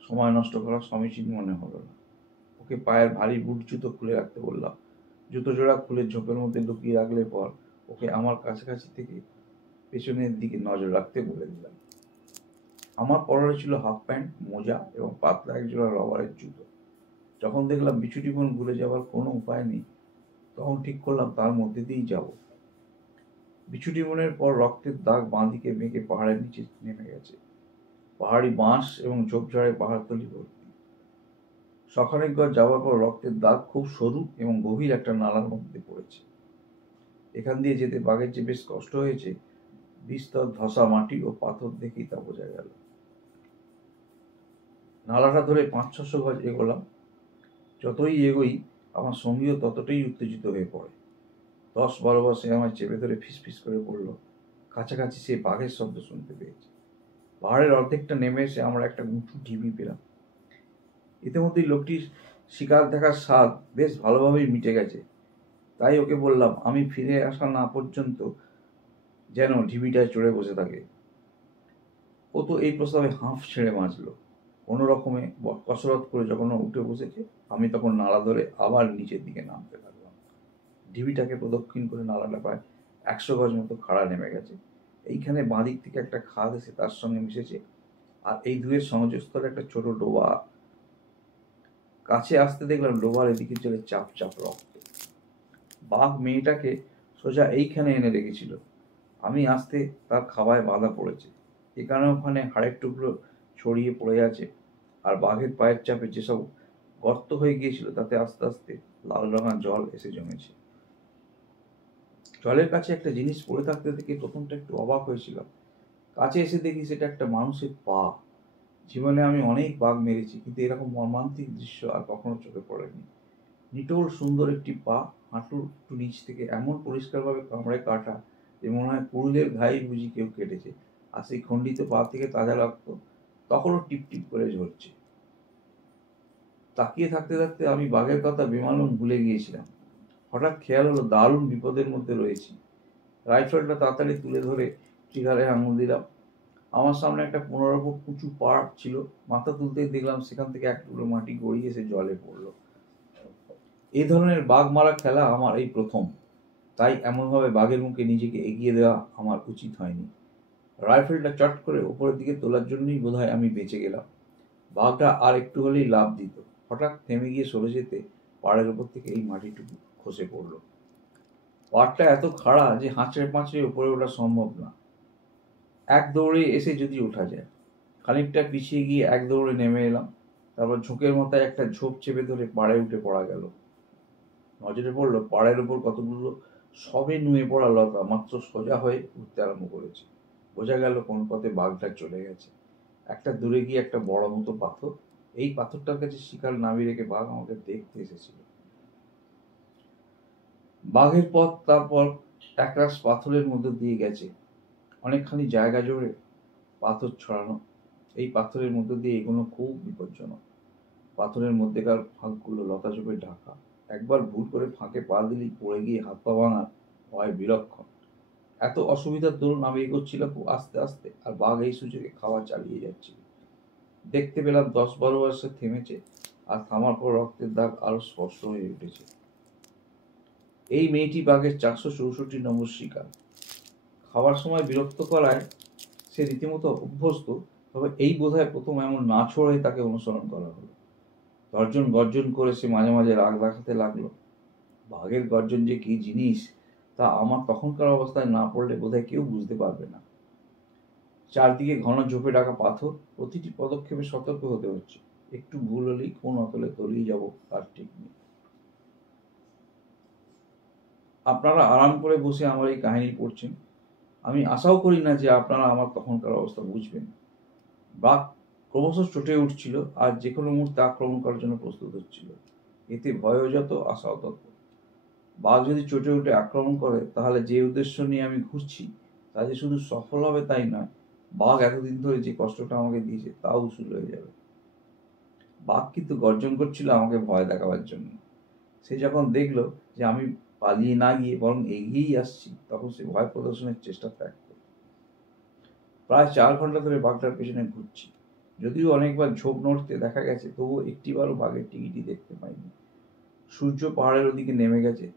সময় নষ্ট করা সমীচীন মনে হলো না। ওকে পায়ের ভারী বুট জুতো খুলে রাখতে বললাম। জুতো জোড়া খুলে ঝোপের মধ্যে লুকিয়ে রাখলে পর ওকে আমার কাছাকাছি থেকে পেছনের দিকে নজর রাখতে বলে দিলাম। আমার পরনে ছিল হাফ প্যান্ট, মোজা এবং পাতলা একজোড়া রবারের জুতো। যখন দেখলাম বিছুটি বন ভুলে যাওয়ার কোনো উপায় নেই তখন ঠিক করলাম তার মধ্যে দিয়েই যাব। বিছুটি বনের পর রক্তের দাগ বাঁ দিকে বেঁকে পাহাড়ের নিচে নেমে গেছে। পাহাড়ি বাঁশ এবং ঝোপঝাড়ে পাহাড়তলি ভর্তি। সখানেক গজ যাওয়ার পর রক্তের দাগ খুব সরু এবং গভীর একটা নালার মধ্যে পড়েছে। এখান দিয়ে যেতে বাঘের যে বেশ কষ্ট হয়েছে বিস্তর ধসা মাটি ও পাথর দেখেই তা বোঝা গেল। নালাটা ধরে 500-600 গজ এগোলাম। যতই এগোই আমার সঙ্গীও ততটাই উত্তেজিত হয়ে পড়ে। 10-12 বার সে আমায় চেপে ধরে ফিসফিস করে পড়ল। কাছাকাছি সে বাঘের শব্দ শুনতে পেয়েছে। পাহাড়ের অর্ধেকটা নেমে এসে আমরা একটা উঁচু ঢিবি পেলাম। ইতিমধ্যেই লোকটির শিকার দেখার স্বাদ বেশ ভালোভাবেই মিটে গেছে। তাই ওকে বললাম আমি ফিরে আসা না পর্যন্ত যেন ঢিবিটায় চড়ে বসে থাকে। ও তো এই প্রস্তাবে হাঁফ ছেড়ে বাঁচল। কোনো রকমে কসরত করে যখন উঠে বসেছে আমি তখন নালা ধরে আবার নিচের দিকে নামতে লাগলাম। ঢিবিটাকে প্রদক্ষিণ করে নালাটা প্রায় 100 গজ মতো খাড়া নেমে গেছে। এইখানে বাঁদিক থেকে একটা খাদ এসে তার সঙ্গে মিশেছে, আর এই দুয়ের সংযোগস্থলে একটা ছোট ডোবা। কাছে আসতে দেখলাম ডোবার এদিকে চলে চাপ চাপ রক্ত। বাঘ মেয়েটাকে সোজা এইখানে এনে রেখেছিল। আমি আসতে তার খাওয়ায় বাধা পড়েছে। এখানে ওখানে হাড়ের টুকরো ছড়িয়ে পড়ে আছে, আর বাঘের পায়ের চাপে যেসব গর্ত হয়ে গিয়েছিল তাতে আস্তে আস্তে লাল রঙা জল এসে জমেছে। জলের কাছে একটা জিনিস পড়ে থাকতে দেখে প্রথমটা একটু অবাক হয়েছিলাম। কাছে এসে দেখি সেটা একটা মানুষের পা। জীবনে আমি অনেক বাঘ মেরেছি, কিন্তু এরকম মর্মান্তিক দৃশ্য আর কখনো চোখে পড়েনি। নিটোল সুন্দর একটি পা, হাঁটুর একটু নিচ থেকে এমন পরিষ্কারভাবে কামড়ে কাটা যে মনে হয় পুরুলের ঘাই বুঝি কেউ কেটেছে। আর সেই খণ্ডিত পা থেকে তাজা রক্ত তখনও টিপ টিপ করে ঝরছে। তাকিয়ে থাকতে থাকতে আমি বাঘের কথা বেমালুম ভুলে গিয়েছিলাম। হঠাৎ খেয়াল হলো দারুণ বিপদের মধ্যে রয়েছি। রাইফেলটা তাড়াতাড়ি তুলে ধরে ট্রিগারে আঙুল দিলাম। আমার সামনে একটা 15 ফুট উঁচু পাড় ছিল। মাথা তুলতেই দেখলাম সেখান থেকে এক টুকরো মাটি গড়িয়ে এসে জলে পড়লো। এই ধরনের বাঘ মারা খেলা আমার এই প্রথম, তাই এমনভাবে বাঘের মুখে নিজেকে এগিয়ে দেওয়া আমার উচিত হয়নি। রাইফেলটা চট করে উপরের দিকে তোলার জন্যই বোধহয় আমি বেঁচে গেলাম। বাঘটা আর একটু হলেই লাফ দিত। হঠাৎ থেমে গিয়ে সরে যেতে পাড়ের উপর থেকে এই মাটিটুকু খসে পড়ল। পাড়টা এত খাড়া যে হাঁচড়ে পাঁচড়ে উপরে ওঠা সম্ভব না। এক দৌড়ে এসে যদি ওঠা যায়। খানিকটা পিছিয়ে গিয়ে এক দৌড়ে নেমে এলাম। তারপর ঝোঁকের মাথায় একটা ঝোপ চেপে ধরে পাড়ে উঠে পড়া গেল। নজরে পড়লো পাড়ের উপর কতগুলো সবে নুয়ে পড়া লতা মাত্র সোজা হয়ে উঠতে আরম্ভ করেছে। বোঝা গেল কোন পথে বাঘটা চলে গেছে। একটা দূরে গিয়ে একটা বড় মতো পাথর। এই পাথরটার কাছে শিকার নাবি রেখে বাঘ আমাকে দেখতে এসেছিল। বাঘের পথ তারপর একরাশ পাথরের মধ্যে দিয়ে গেছে। অনেকখানি জায়গা জুড়ে পাথর ছড়ানো। এই পাথরের মধ্যে দিয়ে এগুলো খুব বিপজ্জনক। পাথরের মধ্যেকার ফাঁকগুলো লতা ঝোপে ঢাকা। একবার ভুল করে ফাঁকে পা দিলেই পড়ে গিয়ে হাত পা ভাঙার ভয় বিলক্ষণ। এত অসুবিধার দরুন আমি এগোচ্ছিলাম খুব আস্তে আস্তে, আর বাঘ এই সুযোগে খাওয়া চালিয়ে যাচ্ছিল। দেখতে পেলাম 10-12 বার সে থেমেছে, আর থামার পর রক্তের দাগ আরো স্পষ্ট হয়ে উঠেছে। এই মেয়েটি বাঘের 464 নম্বর শিকার। খাওয়ার সময় বিরক্ত করায় সে রীতিমতো অভ্যস্ত, তবে এই বোধহয় প্রথম এমন নাছোড় হয়ে তাকে অনুসরণ করা হলো। গর্জন গর্জন করে সে মাঝে মাঝে রাগ দেখাতে লাগলো। বাঘের গর্জন যে কি জিনিস তা আমার তখনকার অবস্থায় না পড়লে বোধহয় কেউ বুঝতে পারবে না। চারদিকে ঘন ঝোপে ঢাকা পাথর, প্রতিটি পদক্ষেপে সতর্ক হতে হচ্ছে। একটু ভুল হলেই কোন অতলে তলিয়ে যাব তার ঠিক নেই। আপনারা আরাম করে বসে আমার এই কাহিনী পড়ছেন। আমি আশাও করি না যে আপনারা আমার তখনকার অবস্থা বুঝবেন। বাঘ ক্রমশ চটে উঠছিল আর যে কোনো মুহূর্তে আক্রমণ করার জন্য প্রস্তুত হচ্ছিল। এতে ভয়ও যত, আশাও তত। বাঘ যদি চটে উঠে আক্রমণ করে তাহলে যে উদ্দেশ্য নিয়ে আমি ঘুরছি তা যে শুধু সফল হবে তাই নয়, বাঘ এতদিন ধরে যে কষ্টটা আমাকে দিয়েছে তাও উসুল হয়ে যাবে। বাঘ কিন্তু গর্জন করছিল আমাকে ভয় দেখাবার জন্য। সে যখন দেখলো যে আমি পালিয়ে না গিয়ে বরং এগিয়েই আসছি, তখন সে ভয় প্রদর্শনের চেষ্টা ত্যাগ করল। প্রায় 4 ঘন্টা ধরে বাঘটার পেছনে ঘুরছি। যদিও অনেকবার ঝোপ নড়তে দেখা গেছে, তবুও একটিবারও বাঘের টিকিটি দেখতে পাইনি। সূর্য পাহাড়ের ওদিকে নেমে গেছে।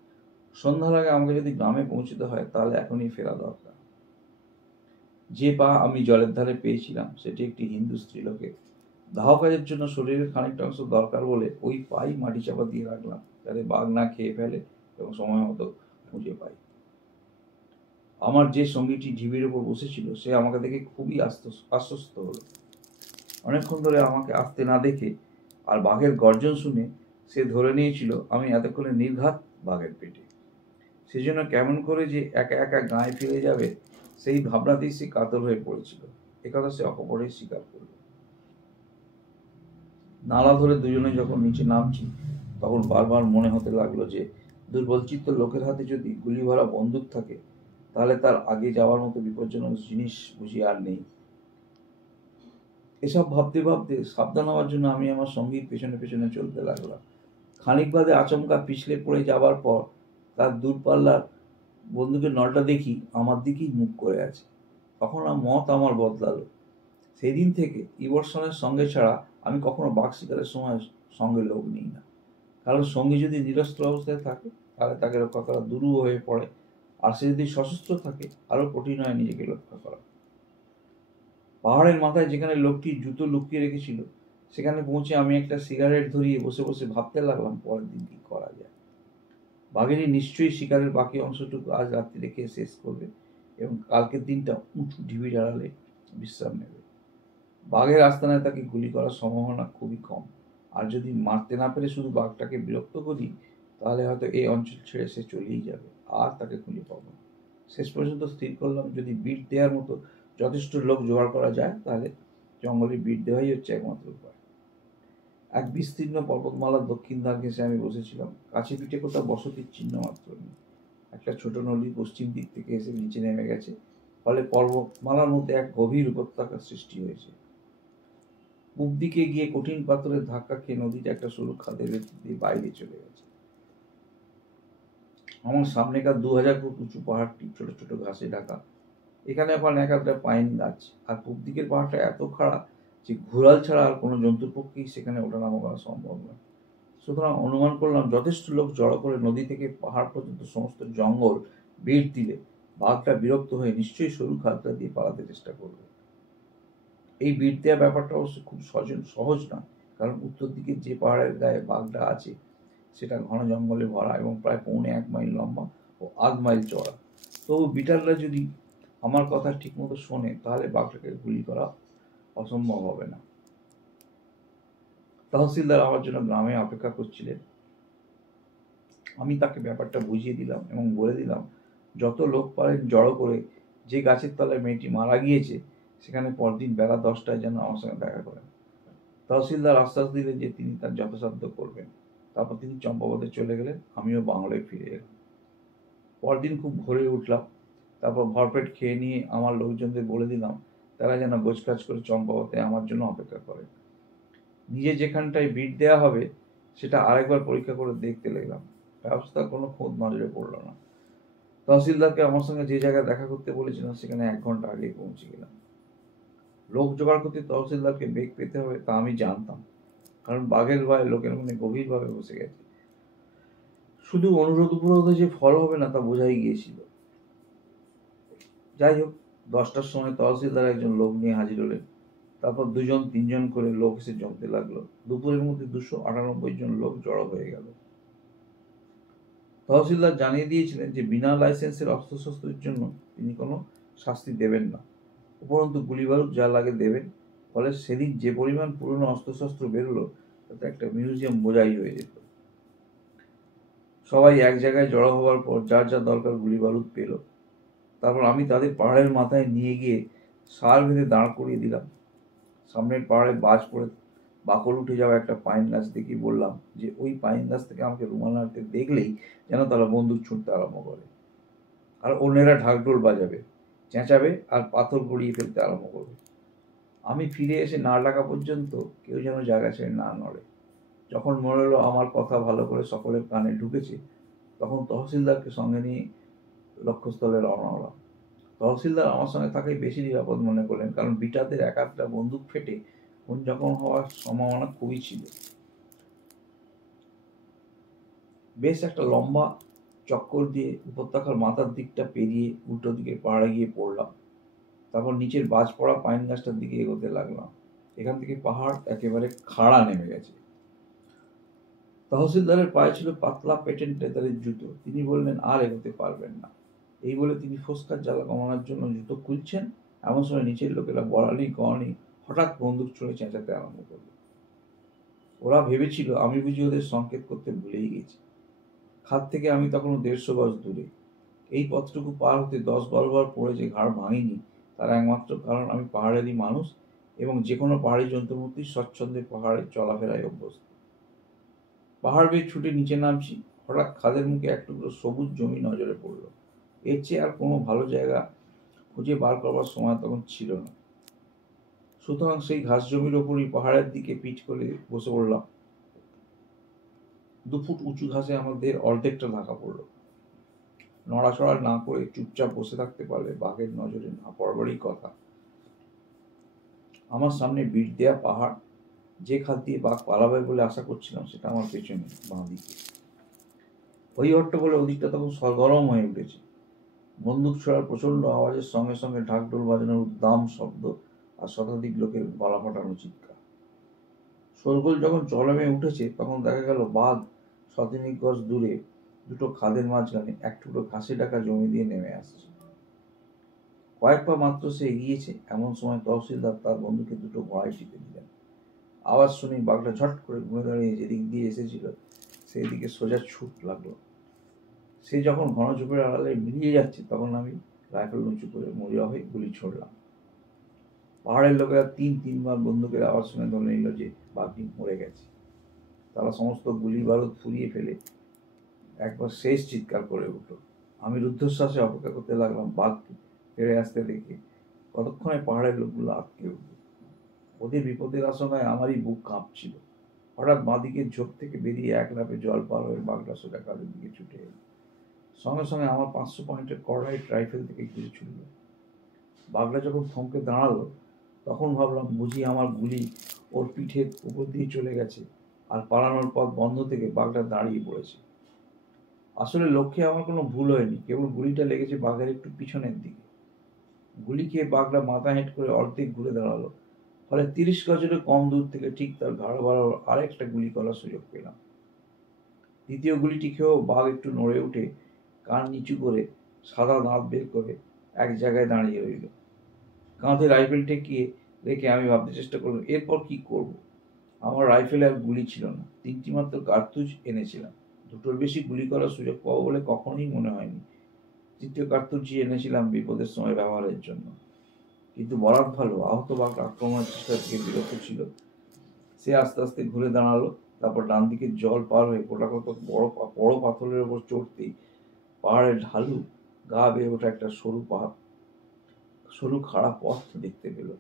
সন্ধ্যার আগে আমাকে যদি গ্রামে পৌঁছতে হয় তাহলে এখনই ফেরা দরকার। যে পা আমি জলের ধারে পেয়েছিলাম সেটি একটি হিন্দু স্ত্রীলোকের। দাহ কাজের জন্য শরীরের খানিকটা অংশ দরকার বলে ওই পাই মাটি চাপা দিয়ে রাখলাম, যাতে বাঘ না খেয়ে ফেলে এবং সময় মতো খুঁজে পাই। আমার যে সঙ্গীটি ঢিবির উপর বসেছিল সে আমাকে দেখে খুবই আশ্বস্ত হলো। অনেকক্ষণ ধরে আমাকে আসতে না দেখে আর বাঘের গর্জন শুনে সে ধরে নিয়েছিল আমি এতক্ষণে নির্ঘাত বাঘের পেটে। সেজন্য কেমন করে যে একা একা গায়ে ফিরে যাবে সেই ভাবনাতেই সে কাতর হয়ে পড়েছিল। একথা সে অকপরেই স্বীকার করল। নালা ধরে দুজনে যখন নিচে নামছি তখন বারবার মনে হতে লাগলো যে দুর্বলচিত্ত লোকের হাতে যদি গুলি ভরা বন্দুক থাকে তাহলে তার আগে যাওয়ার মতো বিপজ্জনক জিনিস বুঝি আর নেই। এসব ভাবতে ভাবতে সাবধান হওয়ার জন্য আমি আমার সঙ্গীর পেছনে পেছনে চলতে লাগলাম। খানিক বাদে আচমকা পিছলে পড়ে যাবার পর তার দূরপাল্লার বন্দুকের নলটা দেখি আমার দিকেই মুখ করে আছে। তখন মত আমার বদলালো। সেই দিন থেকে ইবরসনের সঙ্গে ছাড়া আমি কখনো বাঘ শিকারের সময় সঙ্গে লোক নিই না। কারণ সঙ্গী যদি নিরস্ত্র অবস্থায় থাকে তাহলে তাকে রক্ষা করা দুরূহ হয়ে পড়ে, আর সে যদি সশস্ত্র থাকে আরো কঠিন হয় নিজেকে রক্ষা করা। পাহাড়ের মাথায় যেখানে লোকটি জুতো লুকিয়ে রেখেছিল সেখানে পৌঁছে আমি একটা সিগারেট ধরিয়ে বসে বসে ভাবতে লাগলাম পরের দিন কি করা যায়। বাঘেরই নিশ্চয়ই শিকারের বাকি অংশটুকু আজ রাত্রি রেখে শেষ করবে এবং কালকের দিনটা উঁচু ঢিবির আড়ালে বিশ্রাম নেবে। বাঘের আস্তানায় তাকে গুলি করার সম্ভাবনা খুবই কম। আর যদি মারতে না পেরে শুধু বাঘটাকে বিরক্ত করি, তাহলে হয়তো এই অঞ্চল ছেড়ে সে চলেই যাবে, আর তাকে খুঁজে পাবো না। শেষ পর্যন্ত স্থির করলাম, যদি বিট দেওয়ার মতো যথেষ্ট লোক জোগাড় করা যায়, তাহলে জঙ্গলে বিট দেওয়াই হচ্ছে একমাত্র উপায়। এক বিস্তীর্ণ পর্বতমালার দক্ষিণ ধার ঘেঁষে আমি বসেছিলাম। কাছে পিঠে কোথাও বসতির চিহ্ন মাত্র নেই। একটা ছোট নদী পশ্চিম দিক থেকে এসে নিচে নেমে গেছে, ফলে পর্বতমালার মধ্যে এক গভীর উপত্যকার সৃষ্টি হয়েছে। পূব দিকে গিয়ে কঠিন পাথরের ধাক্কা খেয়ে নদীটা একটা সরু খাদের ভেতর দিয়ে বাইরে চলে গেছে। আমার সামনেকার 2000 ফুট উঁচু পাহাড়টি ছোট ছোট ঘাসে ঢাকা। এখানে আবার এক আধটা পাইন গাছ। আর পূব দিকের পাহাড়টা এত খাড়া যে ঘোড়াল ছাড়া আর কোনো জন্তুর পক্ষেই সেখানে ওঠানামা করা সম্ভব নয়। সুতরাং অনুমান করলাম, যথেষ্ট লোক জড়ো করে নদী থেকে পাহাড় পর্যন্ত সমস্ত জঙ্গল বিট দিলে বাঘটা বিরক্ত হয়ে নিশ্চয়ই সরু খাদটা দিয়ে পালাতে চেষ্টা করবে। এই বিট দেওয়া ব্যাপারটা অবশ্য খুব সহজ না, কারণ উত্তর দিকে যে পাহাড়ের গায়ে বাঘটা আছে সেটা ঘন জঙ্গলে ভরা এবং প্রায় 1.25 মাইল লম্বা ও 1/2 মাইল চওড়া। তবু বিটাররা যদি আমার কথা ঠিক মতো শোনে, তাহলে বাঘটাকে গুলি করা অসম্ভব হবে না। তহসিলদার আমার জন্য গ্রামে অপেক্ষা করছিলেন। আমি তাকে ব্যাপারটা বুঝিয়ে দিলাম এবং বলে দিলাম, যত লোক পারেন জড়ো করে যে গাছের তলায় মেয়েটি মারা গিয়েছে সেখানে পরদিন বেলা 10টায় যেন আমার সঙ্গে দেখা করেন। তহসিলদার আশ্বাস দিলেন যে তিনি তার যথাসাধ্য করবেন। তারপর তিনি চম্পাবতে চলে গেলেন, আমিও বাংলায় ফিরে এলাম। পরদিন খুব ভোরে উঠলাম। তারপর ভরপেট খেয়ে নিয়ে আমার লোকজনদের বলে দিলাম তারা যেন গোছকাজ করে চম্পাবতে আমার জন্য অপেক্ষা করে। নিজে যেখানটায় বিট দেওয়া হবে সেটা আরেকবার পরীক্ষা করে দেখতে লাগলাম। ব্যবস্থার কোনো খোঁজ নজরে পড়ল না। তহসিলদারকে আমার সঙ্গে যে জায়গায় দেখা করতে বলেছিলাম সেখানে 1 ঘন্টা আগেই পৌঁছে গেলাম। লোক জোগাড় করতে তহসিলদারকে বেগ পেতে হবে তা আমি জানতাম, কারণ বাঘের ভয়ে লোকের মনে গভীরভাবে বসে গেছে। শুধু অনুরোধ উপরোধে যে ফল হবে না তা বোঝাই গিয়েছিল। যাই হোক, 10টার সময় তহসিলদার একজন লোক নিয়ে হাজির হলেন। তারপর 2-3 জন করে লোক এসে জমতে লাগলো। দুপুরের মধ্যে 298 জন লোক জড়ো হয়ে গেল। তহসিলদার জানিয়ে দিয়েছিলেন যে বিনা লাইসেন্সের অস্ত্রশস্ত্রের জন্য তিনি কোনো শাস্তি দেবেন না, উপরন্তু গুলিবারুদ যা লাগে দেবেন। ফলে সেদিন যে পরিমাণ পুরনো অস্ত্রশস্ত্র বেরোলো তাতে একটা মিউজিয়াম বোঝাই হয়ে যেত। সবাই এক জায়গায় জড়ো হওয়ার পর যার যা দরকার গুলিবারুদ পেল। তারপর আমি তাদের পাহাড়ের মাথায় নিয়ে গিয়ে সার বেঁধে দাঁড় করিয়ে দিলাম। সামনের পাহাড়ে বাজ পড়ে বাকল উঠে যাওয়া একটা পাইন গাছ দেখে বললাম যে ওই পাইন গাছ থেকে আমাকে রুমাল নাড়তে দেখলেই যেন তারা বন্দুক ছুঁড়তে আরম্ভ করে, আর অন্যেরা ঢাকঢোল বাজাবে, চেঁচাবে আর পাথর গড়িয়ে ফেলতে আরম্ভ করবে। আমি ফিরে এসে না ডাকা পর্যন্ত কেউ যেন জায়গা ছেড়ে না নড়ে। যখন মনে হলো আমার কথা ভালো করে সকলের কানে ঢুকেছে, তখন তহসিলদারকে সঙ্গে নিয়ে লক্ষ্যস্থলে রওনা হলাম। তহসিলদার আমার সঙ্গে থাকাই বেশি নিরাপদ মনে করলেন, কারণ বিটারদের এক আধটা বন্দুক ফেটে খুন জখম হওয়ার সম্ভাবনা খুবই ছিল। বেশ একটা লম্বা চক্কর দিয়ে উপত্যকার মাথার দিকটা পেরিয়ে উল্টো দিকে পাহাড়ে গিয়ে পড়লাম। তারপর নিচের বাজ পড়া পাইন গাছটার দিকে এগোতে লাগলাম। এখান থেকে পাহাড় একেবারে খাড়া নেমে গেছে। তহসিলদারের পায়ে ছিল পাতলা পেটেন্ট লেদারের জুতো। তিনি বললেন আর এগোতে পারবেন না। এই বলে তিনি ফোসকার জ্বালা কমানোর জন্য জুতো খুলছেন, এমন সময় নিচের লোকেরা বলানি কওয়ানি হঠাৎ বন্দুক ছুঁড়ে চেঁচাতে আরম্ভ করল। ওরা ভেবেছিল আমি বুঝি ওদের সংকেত করতে ভুলেই গেছি। খাদ থেকে আমি তখনও 150 গজ দূরে। এই পথটুকু পার হতে 10-12 বার পড়ে যে ঘাড় ভাঙিনি তার একমাত্র কারণ আমি পাহাড়েরই মানুষ এবং যে কোনো পাহাড়ি জন্তুর মধ্যেই স্বচ্ছন্দে পাহাড়ে চলাফেরায় অভ্যস্ত। পাহাড় বেয়ে ছুটে নিচে নামছি, হঠাৎ খাদের মুখে এক টুকরো সবুজ জমি নজরে পড়ল। এর চেয়ে আর কোনো ভালো জায়গা খুঁজে বার করবার সময় তখন ছিল না। সুতরাং সেই ঘাস জমির ওপরই পাহাড়ের দিকে পিঠ করে বসে পড়লাম। 2 ফুট উঁচু ঘাসে আমাদের অর্ধেকটা ঢাকা পড়ল। নড়াচড়া না করে চুপচাপ বসে থাকতে পারলে বাঘের নজরে না পড়বারই কথা। আমার সামনে বিট দেয়া পাহাড়, যে খাদ দিয়ে বাঘ পালাবে বলে আশা করছিলাম সেটা আমার পেছনে বাঁ দিকে। ওই হট্টগোলে ওদিকটা তখন সরগরম হয়ে উঠেছে। বন্দুক ছোড়ার প্রচন্ড আওয়াজের সঙ্গে সঙ্গে ঢাকঢোল বাজানোর উদ্দাম শব্দ আর শতাধিক লোকের গলা ফাটানো চিৎকার। শোরগোল যখন চরমে উঠেছে তখন দেখা গেল বাঘ 100-3 গজ দূরে দুটো খাদের মাঝখানে এক টুকরো ঘাসে ঢাকা জমি দিয়ে নেমে আসছে। কয়েক পা মাত্র সে এগিয়েছে, এমন সময় তহসিলদার তার বন্ধুকে দুটো ঘোড়ায় টিপে দিলেন। আওয়াজ শুনেই বাঘটা ঝট করে ঘুরে দাঁড়িয়ে যেদিক দিয়ে এসেছিল সেই দিকে সোজা ছুট লাগলো। সে যখন ঘন ঝোপের আড়ালে মিলিয়ে যাচ্ছে, তখন আমি রাইফেল উঁচু করে মরিয়া হয়ে গুলি ছড়লাম। পাহাড়ের লোকেরা তিনবার বন্দুকের আওয়াজ শুনে ধরে নিল যে বাঘটি মরে গেছে। তারা সমস্ত গুলি বারুদ ফুরিয়ে ফেলে একবার শেষ চিৎকার করে উঠল। আমি রুদ্ধশ্বাসে অপেক্ষা করতে লাগলাম বাঘকে ফিরে আসতে দেখে। কতক্ষণে পাহাড়ের লোকগুলো আটকে উঠল। ওদের বিপদের আশঙ্কায় আমারই বুক কাঁপছিল। হঠাৎ বাঁদিকের ঝোপ থেকে বেরিয়ে এক লাফে জল পার হয়ে বাঘটা সোজা কাদের দিকে ছুটে এল। সঙ্গে সঙ্গে আমার 500 পয়েন্টের কর্ডাইট রাইফেল থেকে গুলি ছুটল। বাঘটা যখন থমকে দাঁড়ালো, তখন ভাবলাম বুঝি আমার গুলি ওর পিঠের উপর দিয়ে চলে গেছে আর পালানোর পথ বন্ধ থেকে বাঘটা দাঁড়িয়ে পড়েছে। আসলে লক্ষ্যে আমার কোনো ভুল হয়নি, কেবল গুলিটা লেগেছে বাঘের একটু পিছনের দিকে। গুলি খেয়ে বাঘটা মাথা হেঁট করে অর্ধেক ঘুরে দাঁড়ালো, ফলে 30 গজেরও কম দূর থেকে ঠিক তার ঘাড় বাড়ার আরেকটা গুলি করার সুযোগ পেলাম। দ্বিতীয় গুলিটি খেয়েও বাঘ একটু নড়ে উঠে কান নিচু করে সাদা দাঁত বের করে এক জায়গায় দাঁড়িয়ে রইল। কাঁধে রাইফেল ঠেকিয়ে রেখে আমি ভাবতে চেষ্টা করলাম এরপর কি করব। আমার রাইফেলে আর গুলি ছিল না, 3টি মাত্র কার্তুজ এনেছিলাম। দুটোর বেশি গুলি করার সুযোগ পাবো বলে কখনোই মনে হয়নি। তৃতীয় কার্তুজটি এনেছিলাম বিপদের সময় ব্যবহারের জন্য। কিন্তু বরাত ভালো, আহত বাঘ আক্রমণের চেষ্টা থেকে বিরত ছিল। সে আস্তে আস্তে ঘুরে দাঁড়ালো, তারপর ডান দিকে জল পার হয়ে গোটাকত বড় পাথরের ওপর চড়তেই পাহাড়ের ঢালু গা বেয়ে ওঠা একটা সরু খাড়া পথ দেখতে পেল।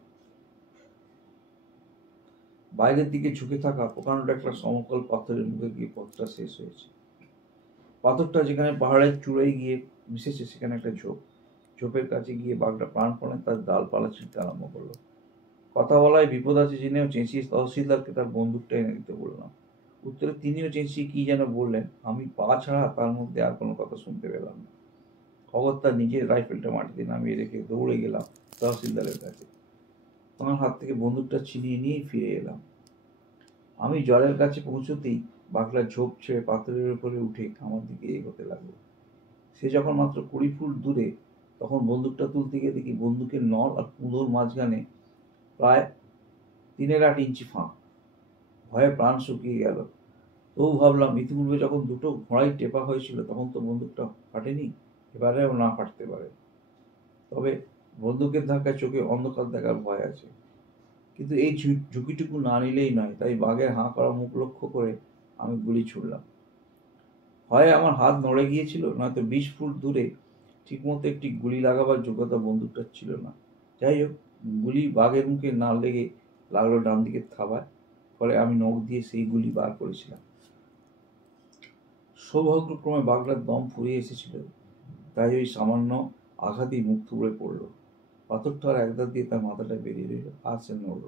বাইরের দিকে ঝুঁকে থাকা প্রকাণ্ড একটা সমতল পাথরের মুখে গিয়ে পথটা শেষ হয়েছে। পাথরটা যেখানে পাহাড়ের চূড়ায় গিয়ে মিশেছে সেখানে একটা ঝোপের কাছে গিয়ে বাঘটা প্রাণপণে তার ডালপালা ছিঁড়তে আরম্ভ করলো। কথা বলায় বিপদ আছে জেনেও চেঁচিয়ে তহসিলদারকে তার বন্দুকটা এনে দিতে বললাম। উত্তরে তিনিও চেঁচিয়ে কি যেন বললেন, আমি পা ছাড়া তার মধ্যে আর কোনো কথা শুনতে পেলাম না। অগত্যা নিজের রাইফেলটা মাটিতে নামিয়ে রেখে দৌড়ে গেলাম তহসিলদারের কাছে। তাঁর হাত থেকে বন্দুকটা ছিনিয়ে নিয়ে ফিরে এলাম। আমি জলের কাছে পৌঁছতেই বাঘলা ঝোপ ছেড়ে পাথরের উপরে উঠে আমার দিকে এগোতে লাগলো। সে যখন মাত্র 20 ফুট দূরে, তখন বন্দুকটা তুলতে গিয়ে দেখি বন্দুকের নল আর কুঁদোর মাঝখানে প্রায় 3.8 ইঞ্চি ফাঁক। ভয়ে প্রাণ শুকিয়ে গেল। তবু ভাবলাম ইতিপূর্বে যখন দুটো ঘোড়াই টেপা হয়েছিল তখন তো বন্দুকটা ফাটেনি, এবারেও না ফাটতে পারে। তবে বন্দুকের ধাক্কায় চোখে অন্ধকার দেখার ভয় আছে। কিন্তু এই ঝুঁকিটুকু না নিলেই নয়, তাই বাঘের হাঁ করা মুখ লক্ষ্য করে আমি গুলি ছুড়লাম। হয় আমার হাত নড়ে গিয়েছিল, নয়তো 20 ফুট দূরে ঠিকমতো একটি গুলি লাগাবার যোগ্যতা বন্দুকটার ছিল না। যাই হোক, গুলি বাঘের মুখে না লেগে লাগলো ডান দিকের থাবায়, ফলে আমি নখ দিয়ে সেই গুলি বার করেছিলাম। সৌভাগ্যক্রমে বাঘটার দম ফুরিয়ে এসেছিল, তাই ওই সামান্য আঘাতেই মুখ থুবড়ে পড়ল। পাথরটার একদার দিয়ে তার মাথাটা বেরিয়ে রইল, আর সে নড়ল।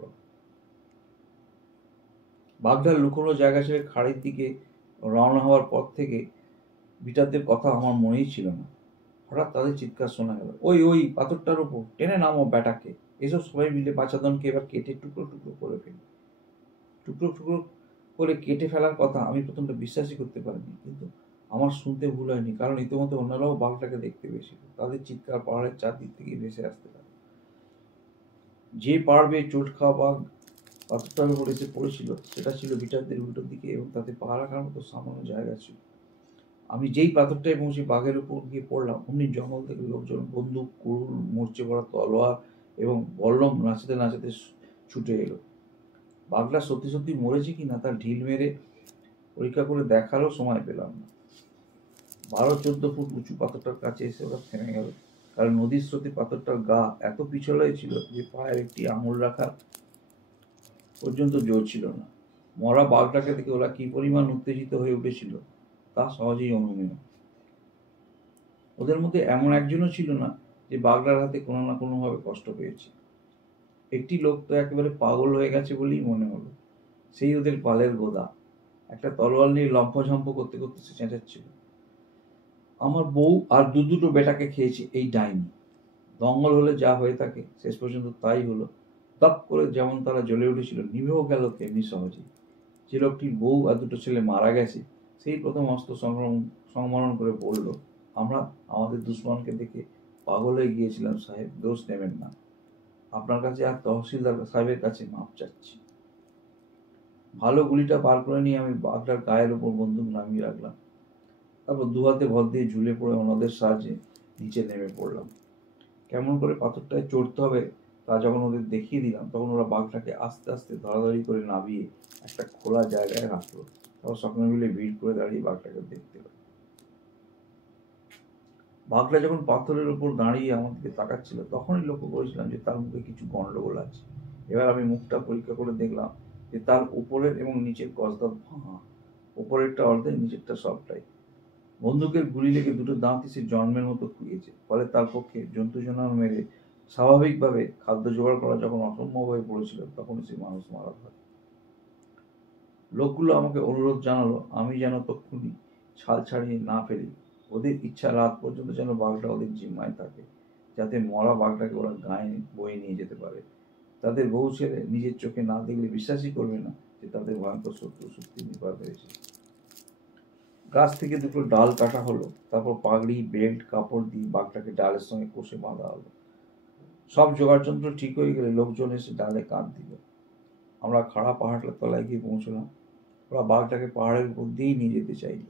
বাঘটার লুকোনো জায়গা ছেড়ে খাড়ির দিকে রওনা হওয়ার পর থেকে বিটারদের কথা আমার মনেই ছিল না। হঠাৎ তাদের চিৎকার শোনা গেল, ওই ওই পাথরটার ওপর টেনে নামো ব্যাটাকে, এসব সবাই মিলে বাচাদনকে এবার কেটে টুকরো টুকরো করে ফেলি। টুকরো টুকরো করে কেটে ফেলার কথা আমি প্রথমটা বিশ্বাসই করতে পারিনি, কিন্তু আমার শুনতে ভুল হয়নি, কারণ ইতিমধ্যে অন্যরাও বাঘটাকে দেখতে পেয়েছিল। তাদের চিৎকার পাহাড়ের চারদিক থেকে ভেসে আসতে লাগে। যে পাহাড় বেয়ে চোট খাওয়া বাঘ পাথরটার উপর এসে পড়েছিল সেটা ছিল বিটারদের উল্টো দিকে, এবং তাতে পা রাখার মতো সামান্য জায়গা ছিল। আমি যেই পাথরটায় পৌঁছে বাঘের উপর গিয়ে পড়লাম, অমনি জঙ্গল থেকে লোকজন বন্দুক, কুড়ুল, মরচে পড়া তলোয়ার এবং বল্লম নাচাতে নাচাতে ছুটে এলো। বাঘটা সত্যি সত্যি মরেছে কিনা তার ঢিল মেরে পরীক্ষা করে দেখারও সময় পেলাম না। 12-14 ফুট উঁচু পাথরটার কাছে এসে ওরা থেমে গেল, কারণ নদীর স্রোতে পাথরটার গা এত পিছলে ছিল যে পায়ের একটি আঙুল রাখা পর্যন্ত জোর ছিল না। মরা বাঘটাকে দেখে ওরা কি পরিমাণ উত্তেজিত হয়ে উঠেছিল তা সহজেই অনুমেয়। ওদের মধ্যে এমন একজনও ছিল না যে বাঘটার হাতে কোনো না কোনোভাবে কষ্ট পেয়েছে। একটি লোক তো একেবারে পাগল হয়ে গেছে বলেই মনে হলো। সেই ওদের পালের গোদা, একটা তলোয়ার নিয়ে লম্ফঝম্প করতে করতে সে চেঁচাচ্ছিল, আমার বউ আর দুটো বেটাকে খেয়েছে এই ডাইনি। দঙ্গল হলে যা হয়ে থাকে শেষ পর্যন্ত তাই হলো। দপ করে যেমন তারা জ্বলে উঠেছিল, নিভেও গেল তেমনি সহজেই। যে লোকটির বউ আর দুটো ছেলে মারা গেছে সেই প্রথম অস্ত্র সংবরণ করে বলল, আমরা আমাদের দুশ্মনকে দেখে পাগল হয়ে গিয়েছিলাম সাহেব, দোষ নেবেন না। আপনার কাছে আর তহসিলদার সাহেবের কাছে মাপ চাচ্ছি। ভালো গুলিটা বার করে নিয়ে আমি বাঘটার গায়ের ওপর বন্দুক নামিয়ে রাখলাম। তারপর দু হাতে ভর দিয়ে ঝুলে পড়ে ওনাদের সাহায্যে নিচে নেমে পড়লাম। কেমন করে পাথরটায় চড়তে হবে তা যখন ওদের দেখিয়ে দিলাম, তখন ওরা বাঘটাকে আস্তে আস্তে ধরাধরি করে নামিয়ে একটা খোলা জায়গায় রাখলো। তারপর সকলে মিলে ভিড় করে দাঁড়িয়ে বাঘটাকে দেখতে পেল। বাঘটা যখন পাথরের উপর দাঁড়িয়ে আমার দিকে তাকাচ্ছিল, তখনই লক্ষ্য করেছিলাম যে তার মুখে কিছু গন্ডগোল আছে। এবার আমি মুখটা পরীক্ষা করে দেখলাম যে তার উপরের এবং নিচের গজদাঁত ভাঙা, উপরেরটা অর্ধেক, নিচেরটা সবটাই। বন্দুকের গুলি লেগে দুটো দাঁতই সে জন্মের মতো খুঁড়িয়েছে, ফলে তার পক্ষে জন্তু জানোয়ার মেরে স্বাভাবিকভাবে খাদ্য জোগাড় করা যখন অসম্ভব হয়ে পড়েছিল, তখন সে মানুষ মারা হয়। লোকগুলো আমাকে অনুরোধ জানালো আমি যেন তক্ষুনি ছাল ছাড়িয়ে না ফেলি। ওদের ইচ্ছা রাত পর্যন্ত যেন বাঘটা ওদের জিম্মায় থাকে, যাতে মরা বাঘটাকে ওরা গায়ে বয়ে নিয়ে যেতে পারে। তাদের বউ ছেলে নিজের চোখে না দেখলে বিশ্বাসই করবে না যে তাদের ভয়ঙ্কর শত্রু সত্যি নিপাত হয়েছে। গাছ থেকে দুটো ডাল কাটা হলো, তারপর পাগড়ি, বেল্ট, কাপড় দিয়ে বাঘটাকে ডালের সঙ্গে কষে বাঁধা হলো। সব জোগাড় যন্ত্র ঠিক হয়ে গেলে লোকজন এসে ডালে কাঁধ দিল। আমরা খাড়া পাহাড়ের তলায় গিয়ে পৌঁছলাম। ওরা বাঘটাকে পাহাড়ের উপর দিয়েই নিয়ে যেতে চাইল।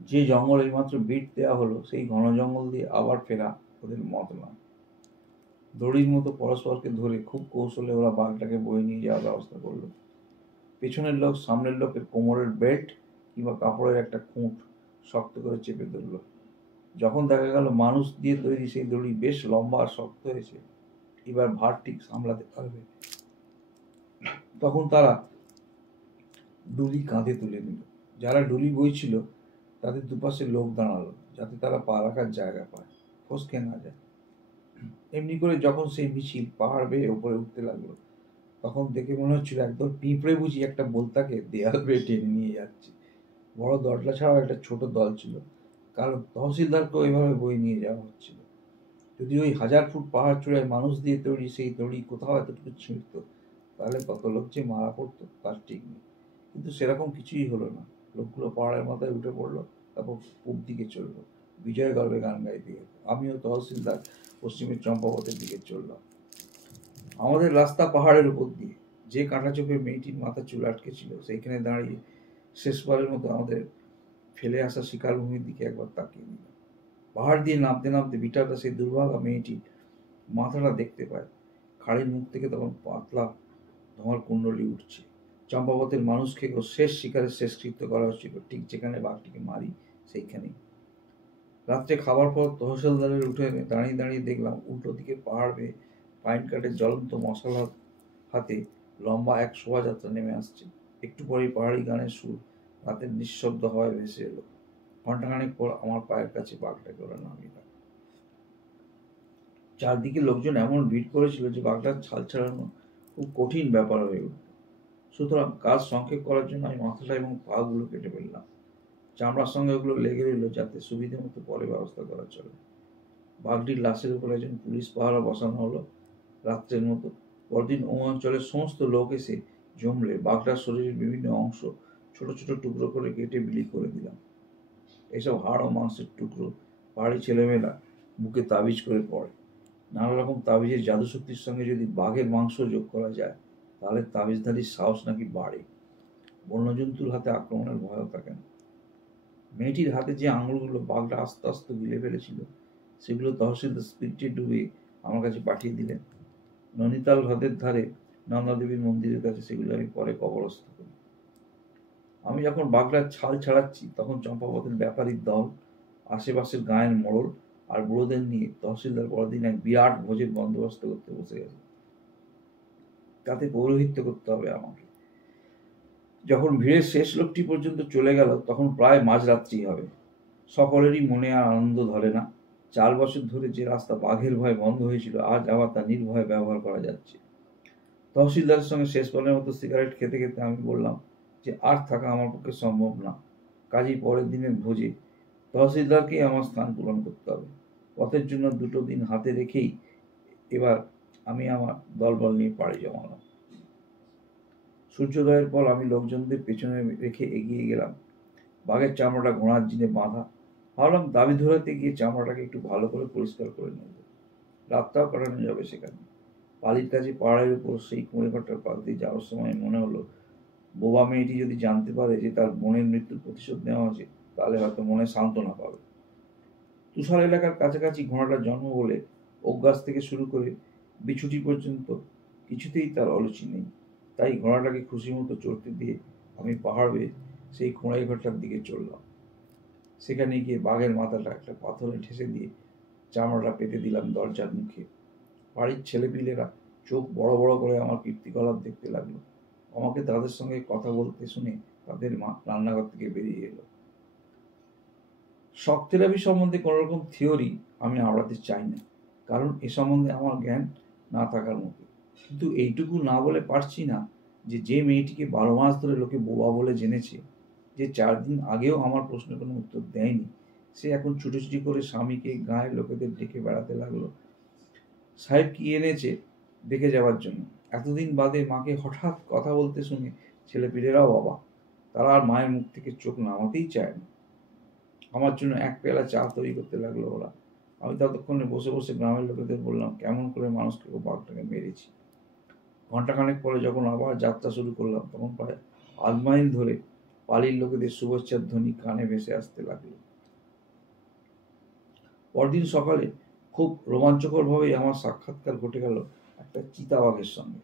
যে জঙ্গল এইমাত্র বিট দেওয়া হলো, সেই ঘন জঙ্গল দিয়ে আবার ফেরা ওদের মত নয়। দড়ির মতো পরস্পরকে ধরে খুব কৌশলে ওরা বাঘটাকে বয়ে নিয়ে যাওয়ার ব্যবস্থা করলো। পেছনের লোক সামনের লোকের কোমরের বেল্ট কিংবা কাপড়ের একটা খুঁট শক্ত করে চেপে ধরল। যখন দেখা গেল মানুষ দিয়ে তৈরি সেই দড়ি বেশ লম্বা আর শক্ত হয়েছে, এবার ভার ঠিক সামলাতে পারবে, তখন তারা ডুলি কাঁধে তুলে নিল। যারা ডুলি বইছিল তাদের দুপাশে লোক দাঁড়ালো, যাতে তারা পা রাখার জায়গা পায়, ফসকে না যায়। এমনি করে যখন সেই মিছিল পাহাড় বেয়ে উপরে উঠতে লাগলো, তখন দেখে মনে হচ্ছিল একদম পিঁপড়ে বুঝি একটা বোলতাকে দেয়াল বেয়ে টেনে নিয়ে যাচ্ছে। বড় দরজা ছাড়াও একটা ছোট দল ছিল, কারণ তহসিলদারকেও এইভাবে বয়ে নিয়ে যাওয়া হচ্ছিল। যদি ওই 1000 ফুট পাহাড় চূড়ায় মানুষ দিয়ে তৈরি সেই দড়ি কোথাও এতটুকু ছিঁড়ত, তাহলে কত লোক যে মারা পড়তো তার ঠিক নেই। কিন্তু সেরকম কিছুই হলো না। লোকগুলো পাহাড়ের মাথায় উঠে পড়লো, তারপর পূব দিকে চললো, বিজয় গর্বে গান গাইতে গেল। আমিও তহসিলদার পশ্চিমের চম্পাবতের দিকে চললাম। আমাদের রাস্তা পাহাড়ের উপর দিয়ে। যে কাঁটা চোখে মেয়েটির মাথা চুল আটকে ছিল, সেইখানে দাঁড়িয়ে শেষবারের মতো আমাদের ফেলে আসা শিকার ভূমির দিকে একবার তাকিয়ে নিলাম। পাহাড় দিয়ে নামতে নামতে বিটারটা সেই দুর্ভাগা মেয়েটি মাথাটা দেখতে পায়। খাড়ির মুখ থেকে তখন পাতলা ধোঁয়ার কুণ্ডলি উঠছে। চম্পাবতের মানুষকে শেষ শিকারের শেষকৃত্য করা হচ্ছিল ঠিক যেখানে বাঘটিকে মারি, সেইখানেই। রাত্রে খাবার পর তহসিলদারের উঠোনে দাঁড়িয়ে দাঁড়িয়ে দেখলাম উল্টো দিকে পাহাড় বেয়ে পাইন কাঠের জ্বলন্ত মশাল হাতে লম্বা এক শোভাযাত্রা নেমে আসছে। একটু পরেই পাহাড়ি গানের সুর রাতের নিঃশব্দ হওয়ায় ভেসে এলো। ঘণ্টাখানেক পর আমার পায়ের কাছে বাঘটাকে ওরা নামিয়ে রাখল। চারদিকে লোকজন এমন ভিড় করেছিল যে বাঘটার ছাল ছাড়ানো খুব কঠিন ব্যাপার হয়ে উঠল। সুতরাং কাজ সংক্ষেপ করার জন্য আমি মাথাটা এবং পা গুলো কেটে ফেললাম। চামড়ার সঙ্গে ওগুলো লেগে রইল, যাতে সুবিধে মতো পরে ব্যবস্থা করা চলে। বাঘটির লাশের উপর একজন পুলিশ পাহারা বসানো হলো রাত্রের মতো। পরদিন ওই অঞ্চলের সমস্ত লোক এসে জমলে বাঘটার শরীরের বিভিন্ন অংশ ছোট ছোট টুকরো করে কেটে বিলি করে দিলাম। এসব হাড় ও মাংসের টুকরো পাহাড়ি ছেলেমেয়েরা বুকে তাবিজ করে পড়ে। নানা রকম তাবিজের জাদুশক্তির সঙ্গে যদি বাঘের মাংস যোগ করা যায়, তাহলে তাবিজধারীর সাহস নাকি বাড়ে, বন্যজন্তুর হাতে আক্রমণের ভয়ও থাকে না। মেয়েটির হাতে যে আঙুলগুলো বাঘটা আস্তে আস্তে গিলে ফেলেছিল, সেগুলো তহসিলদার স্পিরিটে ডুবে আমার কাছে পাঠিয়ে দিলেন। নৈনিতাল হ্রদের ধারে নন্দাদেবীর মন্দিরের কাছে সেগুলো আমি পরে কবরস্থ করি। আমি যখন বাঘটার ছাল ছাড়াচ্ছি, তখন চম্পাবতের ব্যাপারীর দল, আশেপাশের গায়ের মোড়ল আর বুড়োদের নিয়ে তহসিলদার পরদিন এক বিরাট ভোজের বন্দোবস্ত করতে বসে গেছে। তাতে পৌরোহিত্য করতে হবে আমাকে। যখন ভিড়ের শেষ লোকটি পর্যন্ত চলে গেল, তখন প্রায় মাঝরাত্রি হবে। সকলেরই মনে আর আনন্দ ধরে না। 4 বছর ধরে যে রাস্তা বাঘের ভয়ে বন্ধ হয়েছিল, আজ আবার তা নির্ভয়ে ব্যবহার করা যাচ্ছে। তহসিলদারের সঙ্গে শেষবারের মতো সিগারেট খেতে খেতে আমি বললাম যে আর থাকা আমার পক্ষে সম্ভব না। কাজেই পরের দিনের ভোজে তহসিলদারকেই আমার স্থান পূরণ করতে হবে। পথের জন্য 2 দিন হাতে রেখেই এবার আমি আমার দলবল নিয়ে পাড়ি জমালাম। সূর্যোদয়ের পর আমি লোকজনদের পেছনে রেখে এগিয়ে গেলাম। বাঘের চামড়াটা ঘোড়ার জিনে বাঁধা, ভাবলাম দাবি ধরাতে গিয়ে চামড়াটাকে একটু ভালো করে পরিষ্কার করে নেব, রাতটাও কাটানো যাবে সেখানে। পালির কাছে পাহাড়ের উপর সেই কুঁড়েঘরটার পাশ দিয়ে যাওয়ার সময় মনে হলো, বোবা মেয়েটি যদি জানতে পারে যে তার বোনের মৃত্যুর প্রতিশোধ নেওয়া হয়েছে, তাহলে হয়তো মনে সান্ত্বনা পাবে। তুষার এলাকার কাছাকাছি ঘোড়াটার জন্ম বলে অভ্যাস থেকে শুরু করে বিছুটি পর্যন্ত কিছুতেই তার অরুচি নেই। তাই ঘোড়াটাকে খুশি মতো চড়তে দিয়ে আমি পাহাড় বেয়ে সেই খোঁড়াই ঘরটার দিকে চললাম। সেখানে গিয়ে বাঘের মাথাটা একটা পাথরে ঠেসে দিয়ে চামড়াটা পেতে দিলাম দরজার মুখে। বাড়ির ছেলেপিলেরা চোখ বড় বড় করে আমার কীর্তিকলাপ দেখতে লাগলো। আমাকে তাদের সঙ্গে কথা বলতে শুনে তাদের মা রান্নাঘর থেকে বেরিয়ে এলো। শক থেরাপি সম্বন্ধে কোনো রকম থিওরি আমি আওড়াতে চাই না, কারণ এ সম্বন্ধে আমার জ্ঞান না থাকার মতো। কিন্তু এইটুকু না বলে পারছি না যে মেয়েটিকে 12 মাস ধরে লোকে বোবা বলে জেনেছে, যে 4 দিন আগেও আমার প্রশ্নের কোনো উত্তর দেয়নি, সে এখন ছুটোছুটি করে স্বামীকে গাঁয়ের লোকেদের ডেকে বেড়াতে লাগলো সাহেব কি এনেছে দেখে যাওয়ার জন্য। এতদিন বাদে মাকে হঠাৎ কথা বলতে শুনে ছেলেপিলেরাও অবাক। তারা আর মায়ের মুখ থেকে চোখ নামাতেই চায় না। আমার জন্য 1 পেয়ালা চা তৈরি করতে লাগলো ওরা। আমি ততক্ষণে বসে বসে গ্রামের লোকেদের বললাম কেমন করে মানুষকে ও বাঘটাকে মেরেছি। ঘণ্টাখানেক পরে যখন আবার যাত্রা শুরু করলাম, তখন প্রায় 8 মাইল ধরে পালির লোকেদের শুভেচ্ছার ধ্বনি কানে ভেসে আসতে লাগলো। পরদিন সকালে খুব রোমাঞ্চকরভাবেই আমার সাক্ষাৎকার ঘটে গেল একটা চিতাবাঘের সঙ্গে।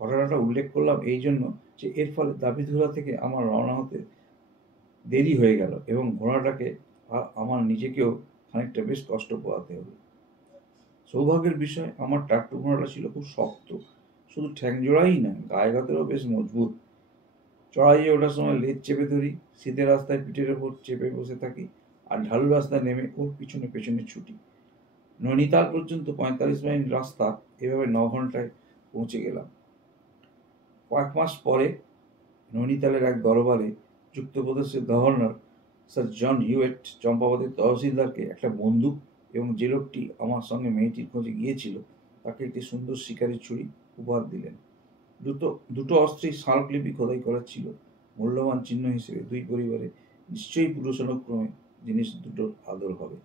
ঘটনাটা উল্লেখ করলাম এই জন্য যে এর ফলে দাবিধুরা থেকে আমার রওনা হতে দেরি হয়ে গেল এবং ঘোড়াটাকে আর আমার নিজেকেও খানিকটা বেশ কষ্ট পোহাতে হলো। সৌভাগ্যের বিষয় আমার টাট্টু ঘোড়াটা ছিল খুব শক্ত, শুধু ঠ্যাং জোড়াই না, গায়ে গাতেরও বেশ মজবুত। চড়াইয়ে ওঠার সময় লেজ চেপে ধরি, সিধে রাস্তায় পিঠের ওপর চেপে বসে থাকি, আর ঢালু রাস্তায় নেমে ওর পিছনে পেছনে ছুটি। নৈনিতাল পর্যন্ত 45 মাইল রাস্তা এভাবে 9 ঘন্টায় পৌঁছে গেলাম। কয়েক মাস পরে নৈনিতালের এক দরবারে যুক্তপ্রদেশের গভর্নর স্যার জন হিউয়েট চম্পাবতীর তহসিলদারকে একটা বন্দুক এবং যে লোকটি আমার সঙ্গে মেয়েটির খোঁজে গিয়েছিল তাকে একটি সুন্দর শিকারি ছুরি উপহার দিলেন। দুটো অস্ত্রেই স্মারকলিপি খোদাই করা ছিল, মূল্যবান চিহ্ন হিসেবে দুই পরিবারে নিশ্চয়ই পুরুষানুক্রমে জিনিস দুটোর আদর হবে।